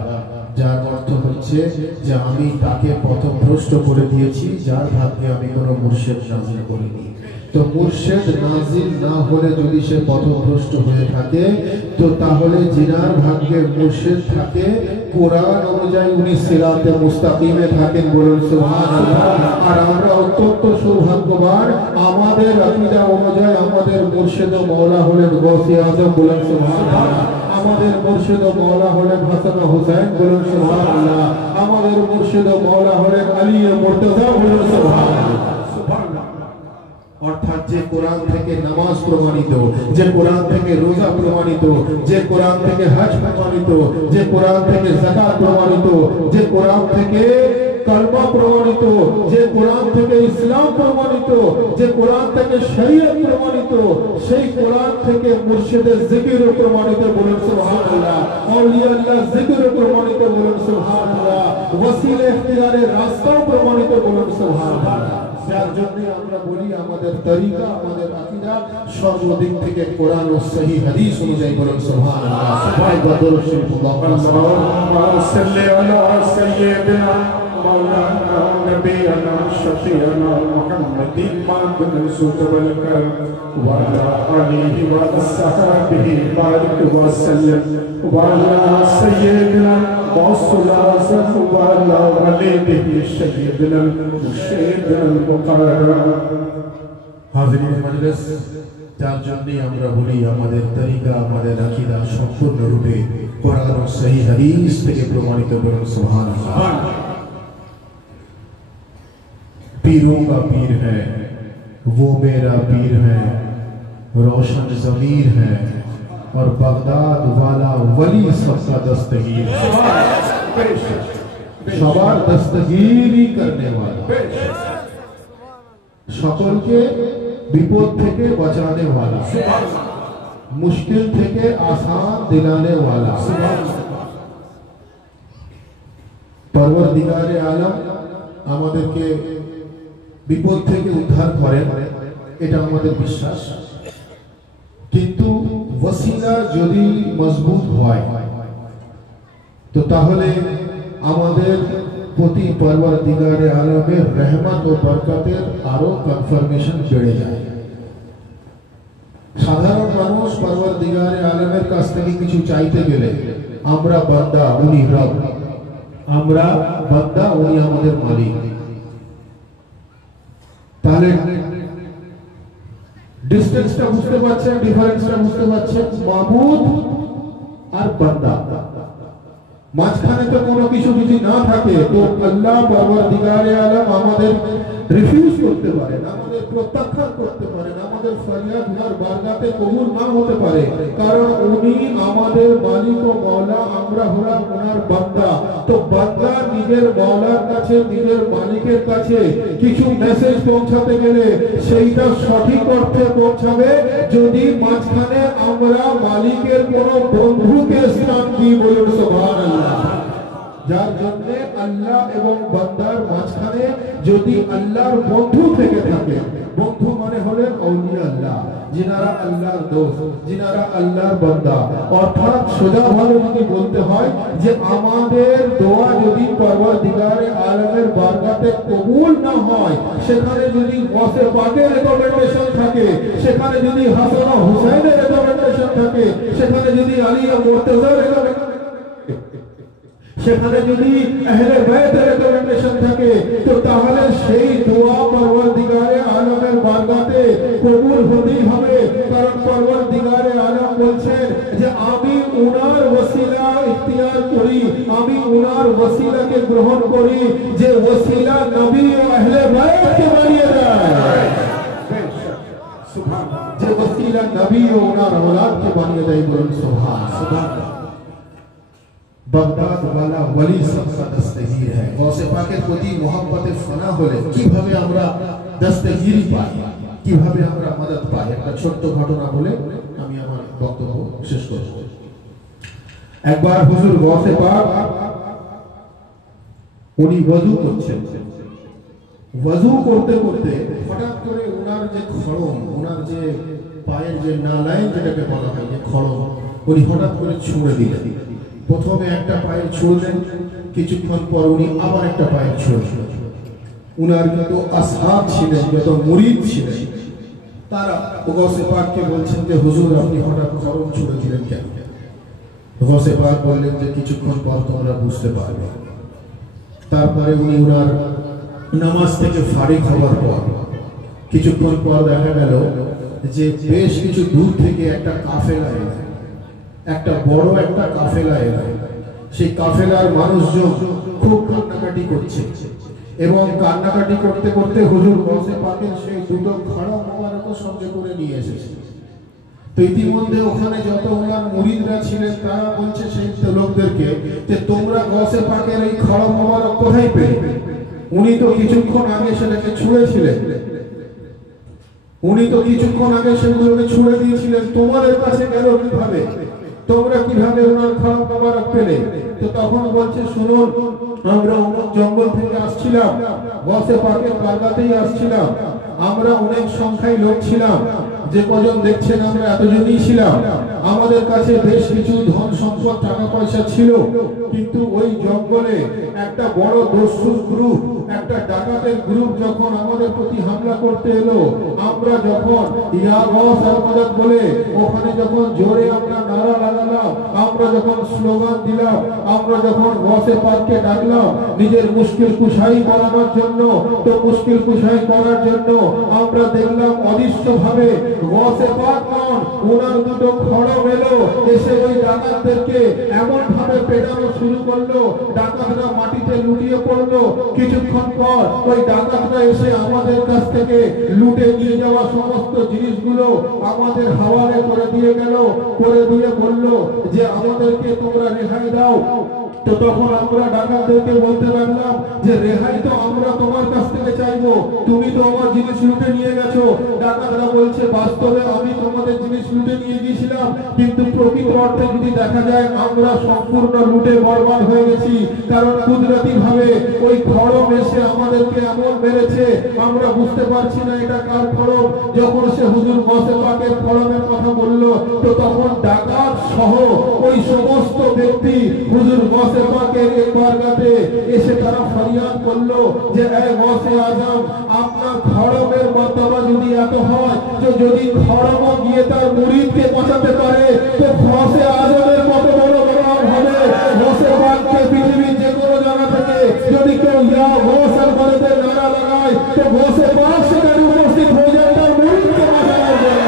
যার অর্থ হচ্ছে যে আমি তাকে পথভ্রষ্ট করে দিয়েছি, যার ভাগ্যে আমি কোনো মুর্শিদ নাজিল করিনি। তো মুর্শিদ নাজিল না হলে যদি সে পথভ্রষ্ট হয়ে থাকে, তো তাহলে জিনার ভাগ্যে মুর্শিদ থাকে, কোরআন অনুযায়ী উনি সিরাতে মুস্তাকিমে থাকেন, বলুন সুবহানাল্লাহ। আর আমরা অত্যন্ত সৌভাগ্যবান, আমাদের আকীদা অনুযায়ী আমাদের মুর্শিদ ও মাওলা হলেন গৌসে আজম, বলুন সুবহানাল্লাহ। আমাদের মুর্শিদ ও মাওলা হলেন হাসান ও হুসাইন, বলুন সুবহানাল্লাহ। আমাদের মুর্শিদ ও মাওলা হলেন আলী ও মুর্তজা, বলুন সুবহানাল্লাহ। অর্থাৎ যে কোরআন থেকে নামাজ প্রমাণিত, যে কোরআন থেকে রোজা প্রমাণিত, যে কোরআন থেকে হজ প্রমাণিত, যে কোরআন থেকে যাকাত প্রমাণিত, যে কোরআন থেকে কলমা প্রমাণিত, যে কোরআন থেকে ইসলাম প্রমাণিত, যে কোরআন থেকে শরীয়ত প্রমাণিত, সেই কোরআন থেকে মুর্শিদের জিকির প্রমাণিত, বলুন সুবহানাল্লাহ। আউলিয়া আল্লাহ জিকির প্রমাণিত, বলুন সুবহানাল্লাহ। ওসিলা ইখতিয়ারের রাস্তাও প্রমাণিত, বলুন সুবহানাল্লাহ। যার জন্য আমরা বলি আমাদের তরিকা, আমাদের আকীদা সর্বদিক থেকে কোরআন ও সহিহ হাদিস অনুযায়ী, বলুন সুবহানাল্লাহ। সবাই দরুদ শরীফ আল্লাহুম্মা সাল্লি আলা সাইয়্যিদিনা مولانا نبينا شفيعنا محمد ما بنسوت والكرم وعلى آله وصحبه بارك وسلم وعلى سيدنا وصلاة وعلى والده سيدنا المرشدنا المقرب হাজিরিন মজলিস, যার জন্য আমরা বলি আমাদের তরিকা, আমাদের আকীদা সম্পূর্ণরূপে কোরআন ও সহিহ হাদিস থেকে প্রমাণিত। বলুন সুবহানাল্লাহ। पीरों का पीर है वो मेरा पीर है, रोशन ज़मीर है और बगदाद वाला वली सबका दस्तगीर है, सवार दस्तगीरी करने वाला, সকলকে বিপদ থেকে বাঁচাने वाला, मुश्किल থেকে आसान दिलाने वाला, परवरदिगारे आलम আমাদেরকে বিপদ থেকে উদ্ধার করেন, এটা আমাদের বিশ্বাস। কিন্তু ওসিলা যদি মজবুত হয় তো তাহলে আমাদের প্রতি পরওয়ারদিগারে আলমের রহমত ও বরকতের আরো কনফার্মেশন বেড়ে যায়। সাধারণ মানুষ পরওয়ারদিগারে আলমের কাছ থেকে কিছু চাইতে গেলে আমরা বান্দা, উনি রব, আমরা বান্দা, উনি আমাদের মালিক। তাহলে ডিসটেন্সটা বুঝতে পারছেন, ডিফারেন্সটা বুঝতে পারছেন? মাবুদ আর বান্দা, মাঝখানে তো কোনো কিছু যদি না থাকে তো আল্লাহ পরওয়ারদিগারে আলম আমাদের রিফিউজ করতে পারেন, আমাদের প্রত্যাখ্যান করতে পারেন, আমাদের ফরিয়াদ ওনার বারগাতে কবুল না হতে পারে, কারণ উনি আমাদের মালিক ও মাওলা, আমরা হলাম ওনার বান্দা। তো বান্দা নিজের মাওলার কাছে, নিজের মালিকের কাছে কিছু মেসেজ পৌঁছাতে গেলে সেইটা সঠিক অর্থে পৌঁছাবে যদি মাঝখানে আমরা মালিকের কোন বন্ধুকে স্থান দিই। বলুন সুবহানাল্লাহ। যার জন্য আল্লাহ এবং বান্দার মাঝখানে যদি আল্লাহর বন্ধু থেকে থাকে, বন্ধু মানে হলেন আউলিয়া আল্লাহ, যিনারা আল্লাহর দোস্ত, যিনারা আল্লাহর বান্দা। অর্থাৎ সোজাভাবে যদি বলতে হয় যে আমাদের দোয়া যদি পরওয়ারদিগারে আলমের বারগাতে কবুল না হয়, সেখানে যদি গসে পাকের রেকমেন্ডেশন থাকে, সেখানে যদি হাসান ও হুসাইনের রেকমেন্ডেশন থাকে, সেখানে যদি আলী ও মুর্তজার রেকমেন্ডেশন, সেখানে যদি আহলে বাইতের রেকমেন্ডেশন থাকে, তো তাহলে সেই দোয়া পরওয়ারদিগারে আলমের বারগাতে কবুল হতেই হবে। কারণ পরওয়ারদিগারে আলম বলছেন যে আমি উনার ওসিলা ইখতিয়ার করি, আমি উনার ওসিলাকে গ্রহণ করি, যে ওসিলা নবী ও আহলে বাইতকে বানিয়ে দেয়, যে ওসিলা নবী ও উনার औलादকে বানিয়ে দেয়। বলুন সুবহানাল্লাহ। বাগদাদ वाला वली सबका दस्तगीर है। गौसे पाकेর প্রতি মহব্বতে ফানা হলে কিভাবে আমরা দস্তগীরি পাই, কিভাবে আমরা মদদ পাই, একটা ছোট্ট ঘটনা বলে আমি আমার বক্তব্য শেষ করব। একবার হুজুর গৌসে পাক উনি ওযু করছেন, ওযু করতে করতে হঠাৎ করে ওনার যে খড়ম, ওনার যে পায়ের যে নালাইন যেটাকে বলা হয়, যে খড়ম, উনি হঠাৎ করে ছুঁড়ে দিলেন। প্রথমে একটা পায়ের ছুঁড়লেন, কিছুক্ষণ পর উনি আবার একটা পায়ের ছুঁড়লেন। উনার যত আসহাব ছিলেন, যত মুরিদ ছিলেন, তারা গৌসে পাককে বলছেন যে হুজুর আপনি হঠাৎ খড়ম ছুঁড়ে দিলেন কেন? গৌসে পাক বললেন যে কিছুক্ষণ পর তোমরা বুঝতে পারবে। তারপরে উনি উনার নামাজ থেকে ফারিগ হওয়ার পর কিছুক্ষণ পর দেখা গেল যে বেশ কিছু দূর থেকে একটা কাফেলা এলো, একটা বড় একটা কাফেলা এলো। সেই কাফেলার মানুষজন খুব কান্নাকাটি করছে এবং কান্নাকাটি করতে করতে হুজুর গৌসে পাকের সেই দুটো খড়ম মোবারক সঙ্গে করে নিয়ে এসেছে। তো ইতিমধ্যে ওখানে যত ওনার মুরিদরা ছিলেন তারা বলছে সেই লোকদেরকে যে তোমরা গৌসে পাকের এই খড়ম মোবারক কোথায় পেলে? উনি তো কিছুক্ষণ আগে সেটাকে ছুঁড়েছিলেন, উনি তো কিছুক্ষণ আগে সেগুলোকে ছুঁড়ে দিয়েছিলেন, তোমাদের কাছে গেল কিভাবে? তোমরা কিভাবে ওনার খড়ম মোবারক পেলে? তো তখন বলছে শুনুন, আমরা অমুক জঙ্গল থেকে আসছিলাম, গৌসে পাকের বারগাতেই আসছিলাম, আমরা অনেক সংখ্যায় লোক ছিলাম, যে কজন দেখছেন আমরা এতজনই ছিলাম, আমাদের কাছে বেশ কিছু ধন সম্পদ টাকা পয়সা ছিল, কিন্তু ওই জঙ্গলে একটা বড় দস্যুর গ্রুপ, একটা ডাকাতের গ্রুপ যখন আমাদের প্রতি হামলা করতে এলো, আমরা যখন ইয়া গস আল মাদাদ বলে ওখানে যখন জোরে আমরা নারা লাগালাম, আমরা যখন স্লোগান দিলাম, আমরা যখন গসে পাককে ডাকলাম নিজের মুশকিল কুশাই করানোর জন্য, তো মুশকিল কুশাই করার জন্য আমরা দেখলাম অদৃশ্যভাবে গসে পাক নন, ওনার দুটো খড়ম এলো, এসে ওই ডাকাতদেরকে এমন ভাবে পেটানো শুরু করলো, ডাকাতরা মাটিতে লুটিয়ে পড়লো। কিছুক্ষণ পর ওই ডাকাতরা এসে আমাদের কাছ থেকে লুটে নিয়ে যাওয়া সমস্ত জিনিসগুলো আমাদের হাওয়ালে করে দিয়ে গেল, করে দিয়ে বলল যে আমাদেরকে তোমরা রেহাই দাও। তো তখন আমরা ডাকাতদেরকে বলতে লাগলাম যে রেহাই তো আমরা তোমার কাছ থেকে চাইবো, তুমি তো আমার জিনিস লুটে নিয়ে গেছো। ডাকাতরা বলছে বাস্তবে আমি তোমাদের জিনিস লুটে নিয়ে গিয়েছিলাম, কিন্তু প্রকৃত অর্থে যদি দেখা যায় আমরা সম্পূর্ণ লুটে বরবাদ হয়ে গেছি, কারণ কুদরতি ভাবে ওই খড়ম এসে আমাদেরকে এমন মেরেছে আমরা বুঝতে পারছি না এটা কার খড়ম। যখন সে হুজুর গসে পাকের খড়মের কথা বলল, তো তখন ডাকাত সহ ওই সমস্ত ব্যক্তি হুজুর গসে পাকের বারগাতে এসে তারা ফরিয়াদ করলো যে এই গসে আজম, আপনার খড়মের মর্তবা যদি এত হয়, যে যদি খড়ম গিয়ে তার মুরিদকে বাঁচাতে পারে, তো গসে আজমের কত বড় মকাম হবে। গসে পাককে পৃথিবীর যে কোনো জায়গা থেকে যদি কেউ ইয়া গস আল মাদাদের নারা লাগায়, তো গসে পাক সেখানে উপস্থিত হয়ে যায় তার মুরিদকে বাঁচানোর জন্য।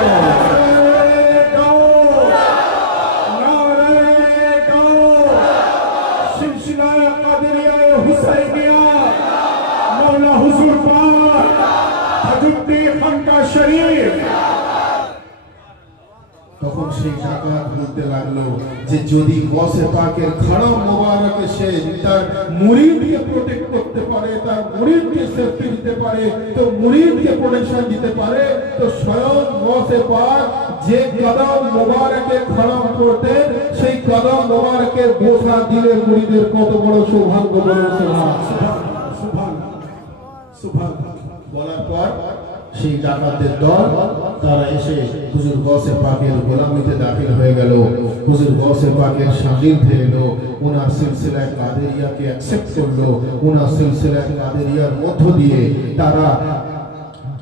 তখন সেই ডাকাত বলতে লাগলো যে যদি গসে পাকের খড়ম মোবারকে সে তার মুরিদকে প্রোটেক্ট করতে পারে, তার মুরিদকে সেফটি দিতে পারে, তো মুরিদকে প্রোটেকশন দিতে পারে, তো স্বয়ং গসে পাক যে কদম মোবারকের খড়ম করতেন, সেই কদম মোবারকের বোঝা দিলে মুরিদের কত বড় সৌভাগ্য বলেছে। বলার পর সেই ডাকাতদের দল তারা এসে হুজুর গসে পাকের গোলামিতে দাখিল হয়ে গেল, হুজুর গসে পাকের সান্নিধ্যে এলো, ওনার সিলসিলায়ে কাদেরিয়াকে অ্যাকসেপ্ট করলো, ওনার সিলসিলায়ে কাদেরিয়ার মধ্য দিয়ে তারা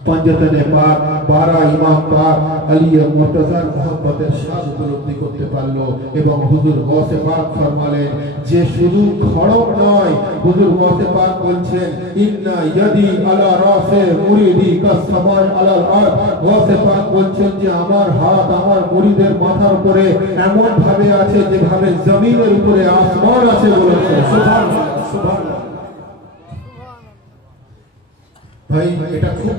पंजतने पाक 12 ইমাম পাক আলী মুর্তজার মোহাম্মদের শান উপলব্ধি করতে পারলো এবং হুজুর গৌসে পাক ফরমালেন যে শুধু খড়ম নয়, হুজুর গৌসে পাক বলছেন ইন্না ইয়াদি আলা রাসে মুরিদি কাসমান আলা আরদ। গৌসে পাক বলছেন যে আমার হাত আমার মুরিদের মাথার উপরে এমন ভাবে আছে যেভাবে জমিনের উপরে আসমান আছে বলেছেন। সুবহানাল্লাহ সুবহানাল্লাহ। ভাই এটা খুব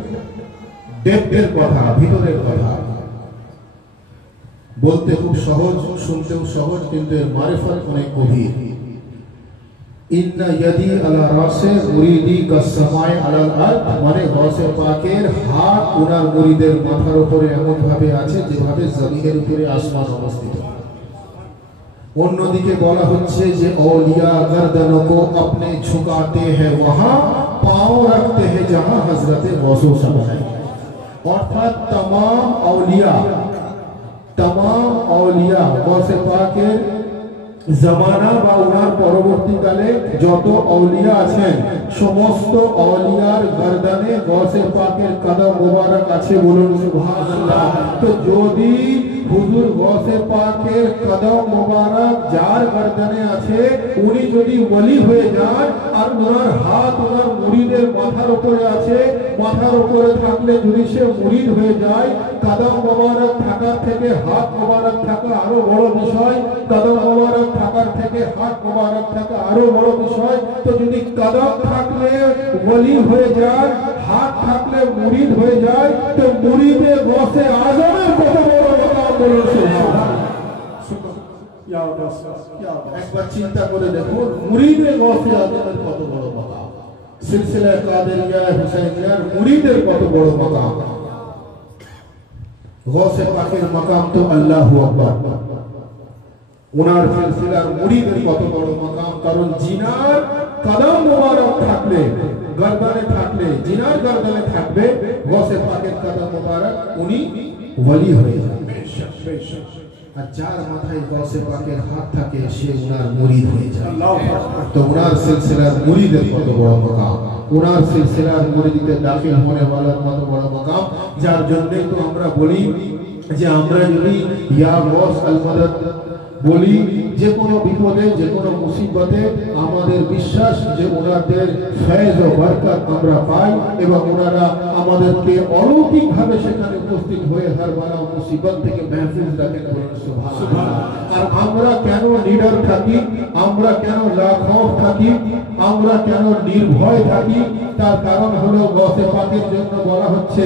ডেপথের কথা, ভিতরের কথা, বলতে খুব সহজ, শুনতেও সহজ, কিন্তু এর মারিফত অনেক গভীর। ইন্না ইয়াদি আলা রাসে মুরিদি কাসমায়ে আলাল আরদ, মানে গৌসে পাকের হাত ওনার মুরিদের মাথার উপরে এমন ভাবে আছে যেভাবে জমিনের উপরে আসমান অবস্থিত। অন্যদিকে বলা হচ্ছে যে औलिया गर्दनों को अपने झुकाते हैं वहां पांव रखते हैं जहां हजरत गौसो समाए। অর্থাৎ तमाम औलिया गौसे पाकेর জামানা বা ওনার পরবর্তীকালে যত औलिया আছেন সমস্ত औलियाর গর্দানে গৌসে পাকের কদম মোবারক আছে, বলুন সুবহানাল্লাহ। তো যদি হুজুর গৌসে পাকের কদম মোবারক যার গর্দানে আছে উনি যদি ওলি হয়ে যান আর ওনার হাত ওনার মুরিদের মাথার উপরে আছে, মাথার উপরে থাকলে যদি সে মুরিদ হয়ে যায়, কদম মোবারক থাকার থেকে হাত মোবারক থাকা আরো বড় বিষয়, কদম মোবারক থাকার থেকে হাত মোবারক থাকা আরো বড় বিষয়। তো যদি কদম থাকলে ওলি হয়ে যায়, হাত থাকলে মুরিদ হয়ে যায়, তো মুরিদে গৌসে আজমের কত বড় মকাম, বলুন সুবহানাল্লাহ। একবার চিন্তা করে দেখুন মুরিদে গৌসে আজমের কত বড় মকাম, সিলসিলায়ে কাদেরিয়া হুসাইনিয়ার মুরিদের কত বড় মকাম। গৌসে পাকের মকাম তো আল্লাহু আকবার, ওনার সিলসিলার মুরিদের কত বড় মকাম, কারণ জিনার কদম মোবারক থাকলে থাকলে, গর্দানে থাকলে, জিনার গর্দানে থাকবে গৌসে পাকের কদম মোবারক, উনি ওলি হয়ে যাবে। আর যার মাথায় গৌসে পাকের হাত থাকে সে উনার মুরিদ হয়ে যায়। তো উনার সিলসিলার মুরিদের কত বড় মাকাম, উনার সিলসিলার মুরিদিতে দাখিল होने वाला কত বড় মাকাম। যার জন্য তো আমরা বলি যে আমরা যদি ইয়া গৌস আল মদদ বলি যে কোনো বিপদে, যে কোনো মুসিবতে আমাদের বিশ্বাস যে ওনাদের ফয়েজ ও বরকত আমরা পাই এবং ওনারা আমাদেরকে অলৌকিকভাবে সেখানে উপস্থিত হয়ে হর বালা মুসিবত থেকে महफूज রাখেন। সুবহানাল্লাহ। আর আমরা কেন নিডর থাকি, আমরা কেন লাখৌফ থাকি, আমরা কেন নির্ভয় থাকি, তার কারণ হলো গৌসে পাকের জন্য বলা হচ্ছে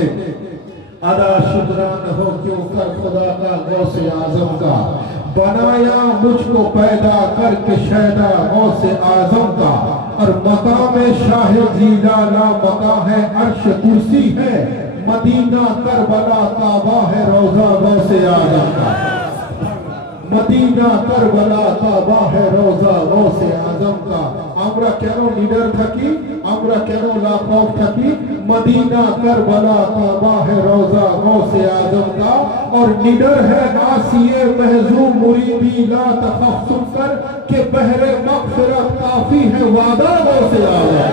अदा शुक्रान हो क्यों कर खुदा का गौसे आजम का, बनाया मुझको पैदा करके शैदा गौसे आजम का, और मकाम शाह जीलाला मका है अर्श कुर्सी है, मदीना करबला काबा है रोजा गौसे आजम का, मदीना करबला काबा है रोजा गौसे आजम का। আমরা কেন নিডর থাকি, আমরা কেন লাখৌফ থাকি, मदीना करबला काबा है रोजा गौसे आजम का, और निडर है आसिए महजूम मुरीदी ला तखफ सुनकर के बहरे मगफिरत काफी है वादा गौसे आजम।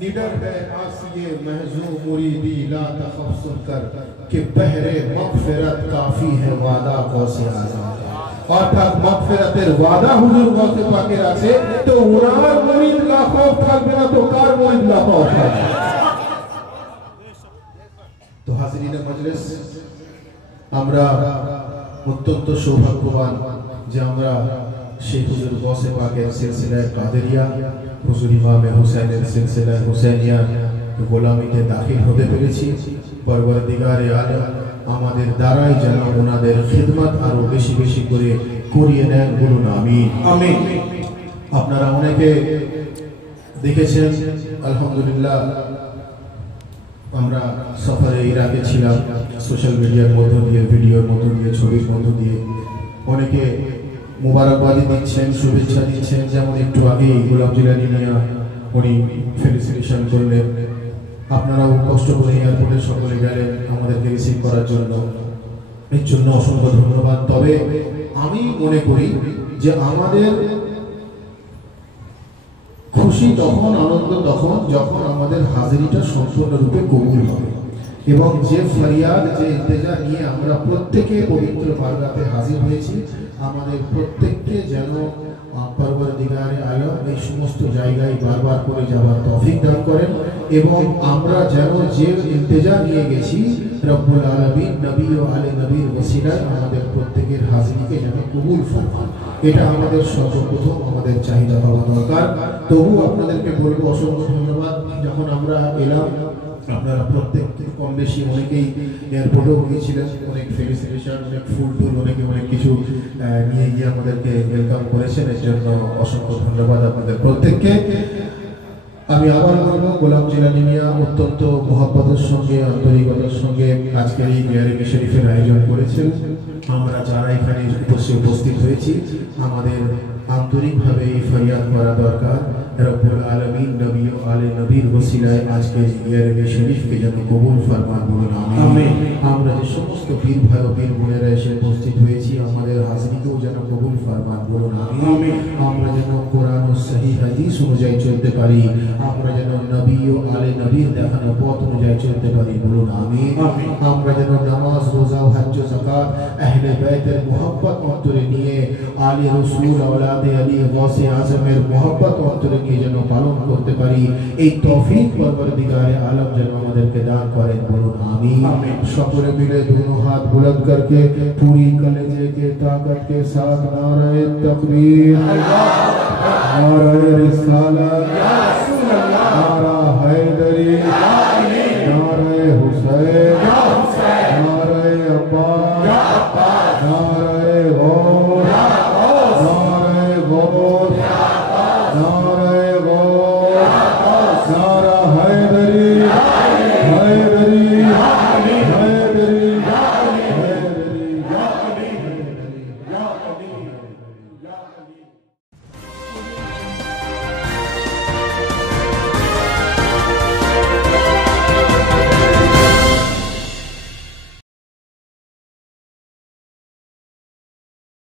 निडर है आसिए महजूम मुरीदी ला तखफ सुनकर के बहरे मगफिरत काफी है वादा गौसे आजम। অর্থাৎ মাগফিরাতের ওয়াদা হুজুর গৌসে পাকের আছে, তো ওনার মুরিদ লাখৌফ থাকবে না, তো কার মুরিদ লাখৌফ থাকবে? তো হাজিরিন মজলিস, আমরা অত্যন্ত সৌভাগ্যবান যে আমরা সেই হুজুর গৌসে পাকের সিলসিলায়ে কাদেরিয়া, হুজুর ইমামে হুসাইনের সিলসিলায়ে হুসাইনিয়া গোলামিতে দাখিল হতে পেরেছি। পরবর্তীকারে আলম আমাদের দ্বারাই যেন ওনাদের খিদমত আরো বেশি বেশি করে করিয়ে নেন, বলুন আমিন। আমিন। আপনারা অনেকে দেখেছেন আলহামদুলিল্লাহ, আমরা সফরে ইরাকে ছিলাম, সোশ্যাল মিডিয়ার মধ্য দিয়ে, ভিডিওর মধ্য দিয়ে, ছবির মধ্য দিয়ে অনেকে মুবারকবাদি দিচ্ছেন, শুভেচ্ছা দিচ্ছেন। যেমন একটু আগে গোলাম জিলানী মিয়া উনি ফেলিসিটেশন করলেন, আপনারাও কষ্ট করে এয়ারপোর্টে সকলে গেলেন আমাদেরকে রিসিভ করার জন্য, এর জন্য অসংখ্য ধন্যবাদ। তবে আমি মনে করি যে আমাদের খুশি তখন, আনন্দ তখন যখন আমাদের হাজিরিটা সম্পূর্ণরূপে কবুল হবে এবং যে ফরিয়াদ, যে ইলতিজা নিয়ে আমরা প্রত্যেকে পবিত্র বারগাতে হাজির হয়েছি, আমাদের প্রত্যেককে যেন পরবর্তীকারে আলম এই সমস্ত জায়গায় বারবার করে যাওয়ার তৌফিক দান করেন এবং আমরা যেন যে ইলতিজা নিয়ে গেছি রব্বুল আলামিন নবী ও আলে নবীর ওসিলায় আমাদের প্রত্যেকের হাজিরিকে যেন কবুল ফরমান, এটা আমাদের সর্বপ্রথম আমাদের চাহিদা হওয়া দরকার। তবু আপনাদেরকে বলবো অসংখ্য ধন্যবাদ। যখন আমরা এলাম আপনারা প্রত্যেক কম বেশি অনেকেই এয়ারপোর্টেও গিয়েছিলেন, অনেক ফেলিসিটেশন, অনেক ফুল টুল, অনেকে অনেক কিছু নিয়ে গিয়ে আমাদেরকে ওয়েলকাম করেছেন, এর জন্য অসংখ্য ধন্যবাদ আপনাদের প্রত্যেককে। আমি আবার বলবো, গোলাম জিলানী মিয়া অত্যন্ত মহব্বতের সঙ্গে, আন্তরিকতার সঙ্গে আজকের এই বিয়ারিমি শরীফের আয়োজন করেছেন। আমরা যারা এখানে উপস্থিত হয়েছি আমাদের আন্তরিকভাবে এই ফরিয়াদ করা দরকার, রব্বুল আলামিন নবী ও আলে নবীর ওসিলায় আজকের বিয়ারিমি শরীফকে যেন কবুল ফরমান, বলুন আমিন। আমরা যে সমস্ত পীর ভাই ও পীর বোনেরা এসে উপস্থিত হয়েছি আমাদের হাজিরিকেও যেন কবুল ফরমান, বলুন আমিন। আমরা যেন কোরআন ও সহিহ হাদিস অনুযায়ী চলতে পারি, আমরা যেন নবী ও আলে নবীর দেখানো পথ অনুযায়ী চলতে পারি, বলুন আমিন। আমরা যেন নামাজ, রোজা ও হজ ও যাকাত আহলে বাইতের মুহাব্বত অন্তরে নিয়ে, আলে রাসূল আওলাদে আলী গৌসে আজমের মুহাব্বত অন্তরে নিয়ে যেন পালন করতে পারি, এই তৌফিক পরবর্তীকারে আলম যেন আমাদেরকে দান করেন, বলুন আমিন। সকলে মিলে दोनों हाथ बुलंद करके पूरी कलेजे के ताकत के साथ नारे तकबीर, नारे रिसालत,